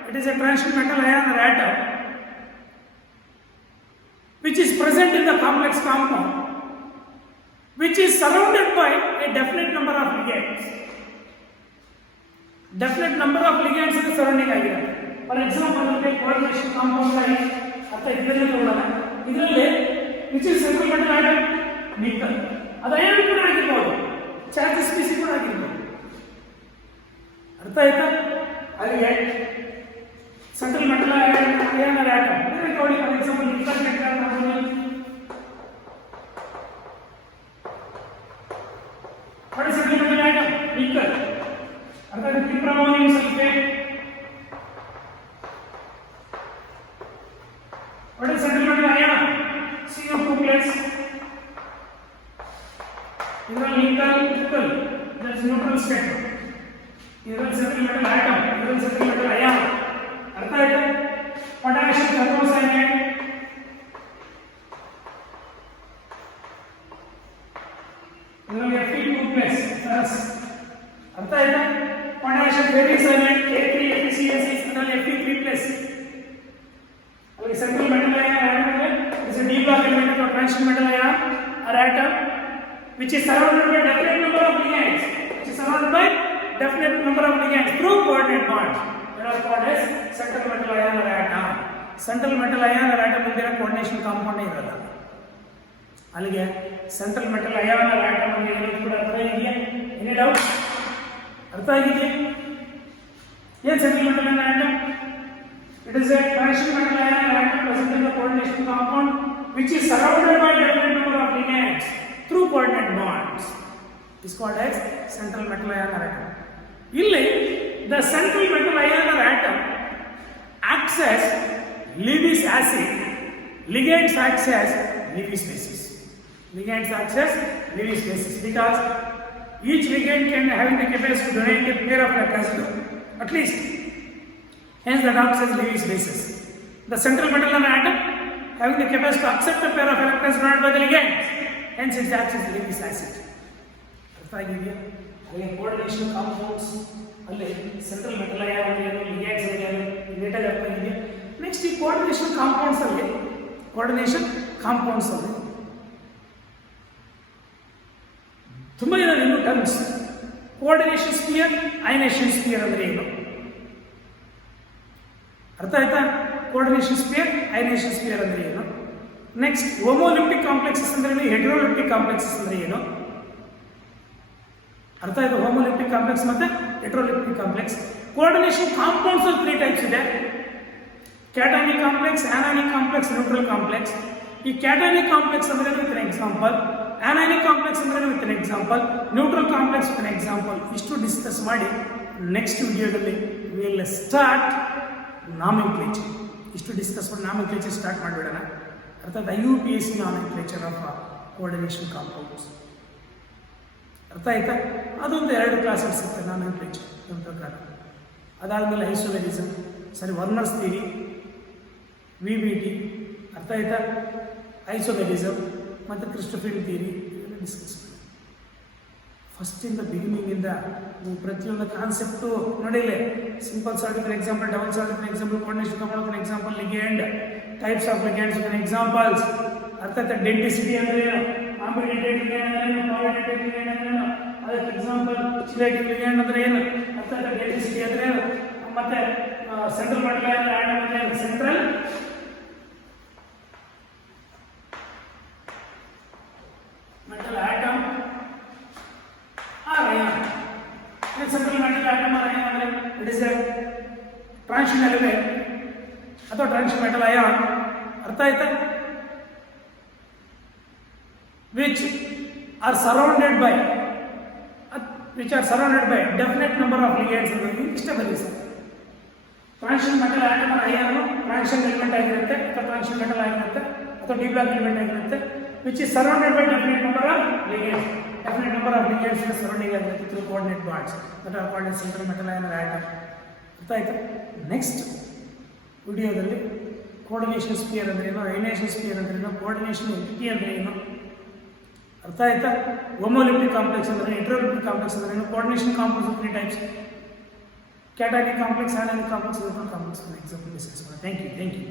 It is a transition metal ion or atom which is present in the complex compound, which is surrounded by a definite number of ligands. Definite number of ligands is surrounding agire. For example, take coordination compound like ಅರ್ಥ ಇದರಲ್ಲಿ ನೋಡೋಣ. ಇದರಲ್ಲಿ which is central metal atom nickel. ಅದು ion ಕೂಡ ಆಗಿರಬಹುದು, charge species ಕೂಡ ಆಗಿರಬಹುದು. ಅರ್ಥ ಆಯ್ತಾ? ಅಲ್ಲಿಗೆ ಸೆಂಟ್ರಲ್ ಮೆಟಲ್ ಅಯಾನ್ ಆಟಮ್ ನೋಡಿ. For example nickel metal what is central metal atom? Nickel. ಅರ್ಥ ಆಯ್ತಾ? ಟಿಪ್ರಮೋನಿಯಂ sulphate. what is central metal ion? CO2+. ಇದರಲ್ಲಿ ನಿಕ್ಕಲ್ that's neutral state. ಇದರಲ್ಲಿ ಸೆಂಟ್ರಲ್ ಮೆಟಲ್ ಆಟಮ್, ಇದರಲ್ಲಿ ಸೆಂಟ್ರಲ್ ಮೆಟಲ್ ಅಯಾನ್. ಅರ್ಥ ಆಯ್ತಾ? Potassium ಥರ್ಮೋಸೈನೈಡ್, ಇದರಲ್ಲಿ Fe2+. ಅರ್ಥ ಆಯ್ತಾ? ಪೊಟ್ಯಾಷಿಯಂ ಫೆರಿಸೈನೈಡ್ K3FeCl6, ಇದರಲ್ಲಿ Fe3+. ಅಲ್ಲಿ central metal ion is a d block element or transition metal ion or atom which is surrounded by definite number of ligands, which is surrounded by definite number of ligands through coordinate bonds. That are called as central metal ion or atom. Central metal ion or atom ಇಂದ coordination compound ಇರಲ್ಲ. ಅಲ್ಲಿಗೆ central metal ion or atom ಅಂದ್ರೆ ಏನು ಕೂಡ ಅರ್ಥ ಇದೆಯಾ? Any doubt? ಅರ್ಥ ಆಗಿದೆಯಾ? ಏನು central metal ion or atom? It is a transition metal ion or atom present in the coordination compound which is surrounded by definite number of ligands through coordinate bonds. Is called as central metal ion or atom. ಇಲ್ಲಿ the central metal ion or atom acts as Lewis acid, ligands acts as Lewis bases. Ligands acts as Lewis bases because each ligand can having the capacity to donate a pair of acid at least. Hence that acts as Lewis bases. The central metal ion atom having the capacity to accept a pair of electrons donated by the ligands. Hence it acts as Lewis acid. ಅರ್ಥ ಆಗಿದೆಯಾ? ಅಲ್ಲಿ coordination compounds ಅಲ್ಲಿ central metal ion ಏನು, ligands ಏನು, ನೀಟಾಗಿ ಅರ್ಥ ಆಗಿದೆಯಾ? Next ಈ ಕೋಆರ್ಡಿನೇಷನ್ ಕಾಂಪೌಂಡ್ಸ್ ಅಲ್ಲಿ ತುಂಬಾ ಜನ ಇನ್ನೂ ಟರ್ಮ್ಸ್. ಕೋಆರ್ಡಿನೇಷನ್ ಸ್ಪಿಯರ್, ಅಯನೇಷನ್ ಸ್ಪಿಯರ್ ಅಂದ್ರೆ ಏನು ಅರ್ಥ ಆಯ್ತಾ? ಕೋಆರ್ಡಿನೇಷನ್ ಸ್ಪಿಯರ್, ಅಯನೇಷನ್ ಸ್ಪಿಯರ್ ಅಂದ್ರೆ ಏನು? ನೆಕ್ಸ್ಟ್ ಹೋಮೋಲಿಪ್ಟಿಕ್ ಕಾಂಪ್ಲೆಕ್ಸಸ್ ಅಂದ್ರೆ ಏನು, ಹೆಟರೋಲಿಪ್ಟಿಕ್ ಕಾಂಪ್ಲೆಕ್ಸಸ್ ಅಂದ್ರೆ ಏನು ಅರ್ಥ ಆಯ್ತು? ಹೋಮೋಲಿಪ್ಟಿಕ್ ಕಾಂಪ್ಲೆಕ್ಸ್ ಮತ್ತೆ ಹೆಟರೋಲಿಪ್ಟಿಕ್ ಕಾಂಪ್ಲೆಕ್ಸ್. ಕೋಆರ್ಡಿನೇಷನ್ ಕಾಂಪೌಂಡ್ಸ್ ಅಲ್ಲಿ 3 ಟೈಪ್ಸ್ ಇದೆ: ಕ್ಯಾಟಾನಿಕ್ complex, anionic complex, neutral complex. ಈ ಕ್ಯಾಟಾನಿಕ್ ಕಾಂಪ್ಲೆಕ್ಸ್ ಅಂದ್ರೆ ವಿತ್ ಎನ್ ಎಕ್ಸಾಂಪಲ್, ಆನಾನಿಕ್ ಕಾಂಪ್ಲೆಕ್ಸ್ ಅಂದ್ರೆ with an example, neutral complex with an example. ಇಷ್ಟು ಡಿಸ್ಕಸ್ ಮಾಡಿ ನೆಕ್ಸ್ಟ್ ವಿಡಿಯೋದಲ್ಲಿ ವಿಲ್ ಸ್ಟಾರ್ಟ್ ನಾಮೆನ್ಕ್ಲೇಚರ್. ಇಷ್ಟು ಡಿಸ್ಕಸ್ ಮಾಡಿ ನಾಮೆನ್ಕ್ಲೇಚರ್ ಸ್ಟಾರ್ಟ್ ಮಾಡಿಬಿಡೋಣ. ಅರ್ಥಾತ್ IUPAC ನಾಮೆನ್ಕ್ಲೇಚರ್ ಆಫ್ ಕೋಆರ್ಡಿನೇಷನ್ ಕಾಂಪೌಂಡ್ಸ್. ಅರ್ಥ ಆಯ್ತಾ? ಅದೊಂದು 2 ಕ್ಲಾಸಸ್ ಇರುತ್ತೆ ನಾಮೆನ್ಕ್ಲೇಚರ್ ನನ್ನ ಪ್ರಕಾರ. ಅದಾದಮೇಲೆ ಐಸೋಮೆರಿಸಮ್, ವರ್ನರ್ಸ್ ಥಿಯರಿ, VBT. ಅರ್ಥ ಆಯ್ತಾ? ಐಸೋಮೆರಿಸಮ್ ಮತ್ತು ಕ್ರಿಸ್ಟೋಫಿಲ್ ಥಿಯರಿ ಇದೆಲ್ಲ ಡಿಸ್ಕಸ್ ಮಾಡಿ. ಫಸ್ಟ್ ಇನ್ ದ ಬಿಗಿನಿಂಗ್ ಇಂದ ನೀವು ಪ್ರತಿಯೊಂದು ಕಾನ್ಸೆಪ್ಟು ನೋಡಿಲ್ಲ. Simple salt for example, double salt for example, coordination compound for example, ligand, types of ligands for examples. ಅರ್ಥ ಆಯ್ತಾ? ಡೆನ್ಸಿಟಿ ಅಂದ್ರೆ ಏನು, ಕಾಂಬಿನೇಟೆಡ್ ಲಿಗ್ಯಾಂಡ್ ಅಂದ್ರೆ ಏನು, ಕೋಆರ್ಡಿನೇಟೆಡ್ ಲಿಗ್ಯಾಂಡ್ ಅಂದ್ರೆ ಏನು, ಅದಕ್ಕೆ ಎಕ್ಸಾಂಪಲ್ ಚಿಲೇಟಿವ್ ಲಿಗ್ಯಾಂಡ್ ಅಂದ್ರೆ ಏನು, ಅರ್ಥ ಆಯ್ತಾ? ಡೆನ್ಸಿಟಿ ಅಂದ್ರೆ ಏನು, ಮತ್ತೆ ಸೆಂಟ್ರಲ್ ಮೆಟಲ್ ಅಯಾನ್ ಆಟಮ್ ಅಂದ್ರೆ ಏನು, central metal atom or ion. The central metal atom or ion ಅಂದ್ರೆ it is a transition element ಅಥವಾ transition metal ion. ಅರ್ಥ ಆಯ್ತಾ? which R surrounded by which are surrounded by definite number of ligands ಅನ್ನೋದು ಇಷ್ಟ ಬರೀ sir. Transition metal atom ion transition element ಆಗಿರುತ್ತೆ ಅಥವಾ transition metal ಆಗಿರುತ್ತೆ ಅಥವಾ ಡಿ ಬ್ಲಾಕ್ ಎಲಿಮೆಂಟ್ ಆಗಿರುತ್ತೆ which is surrounded by definite number of ligands. Definite number of ligands is surrounding ಆಗಿರುತ್ತೆ through coordinate bonds that are called as central metal ion atom. ಅರ್ಥ ಆಯ್ತಾ? Next ವಿಡಿಯೋದಲ್ಲಿ coordination spear ಅಂದ್ರೆ ಏನು, ionisation spear ಅಂದ್ರೆ ಏನು, coordination entity ಅಂದ್ರೆ ಏನು, ಅರ್ಥ ಆಯ್ತಾ? ಹೋಮೋಲಿಪ್ಟಿಕ್ ಕಾಂಪ್ಲೆಕ್ಸ್ ಅಂದ್ರೆ ಹೆಟೆರೋಲಿಪ್ಟಿಕ್ ಕಾಂಪ್ಲೆಕ್ಸ್ ಅಂದ್ರೆ ಏನು, coordination complex of 3 types, cationic complex, anionic complex, neutral complex example discuss ಮಾಡೋಣ. Thank you.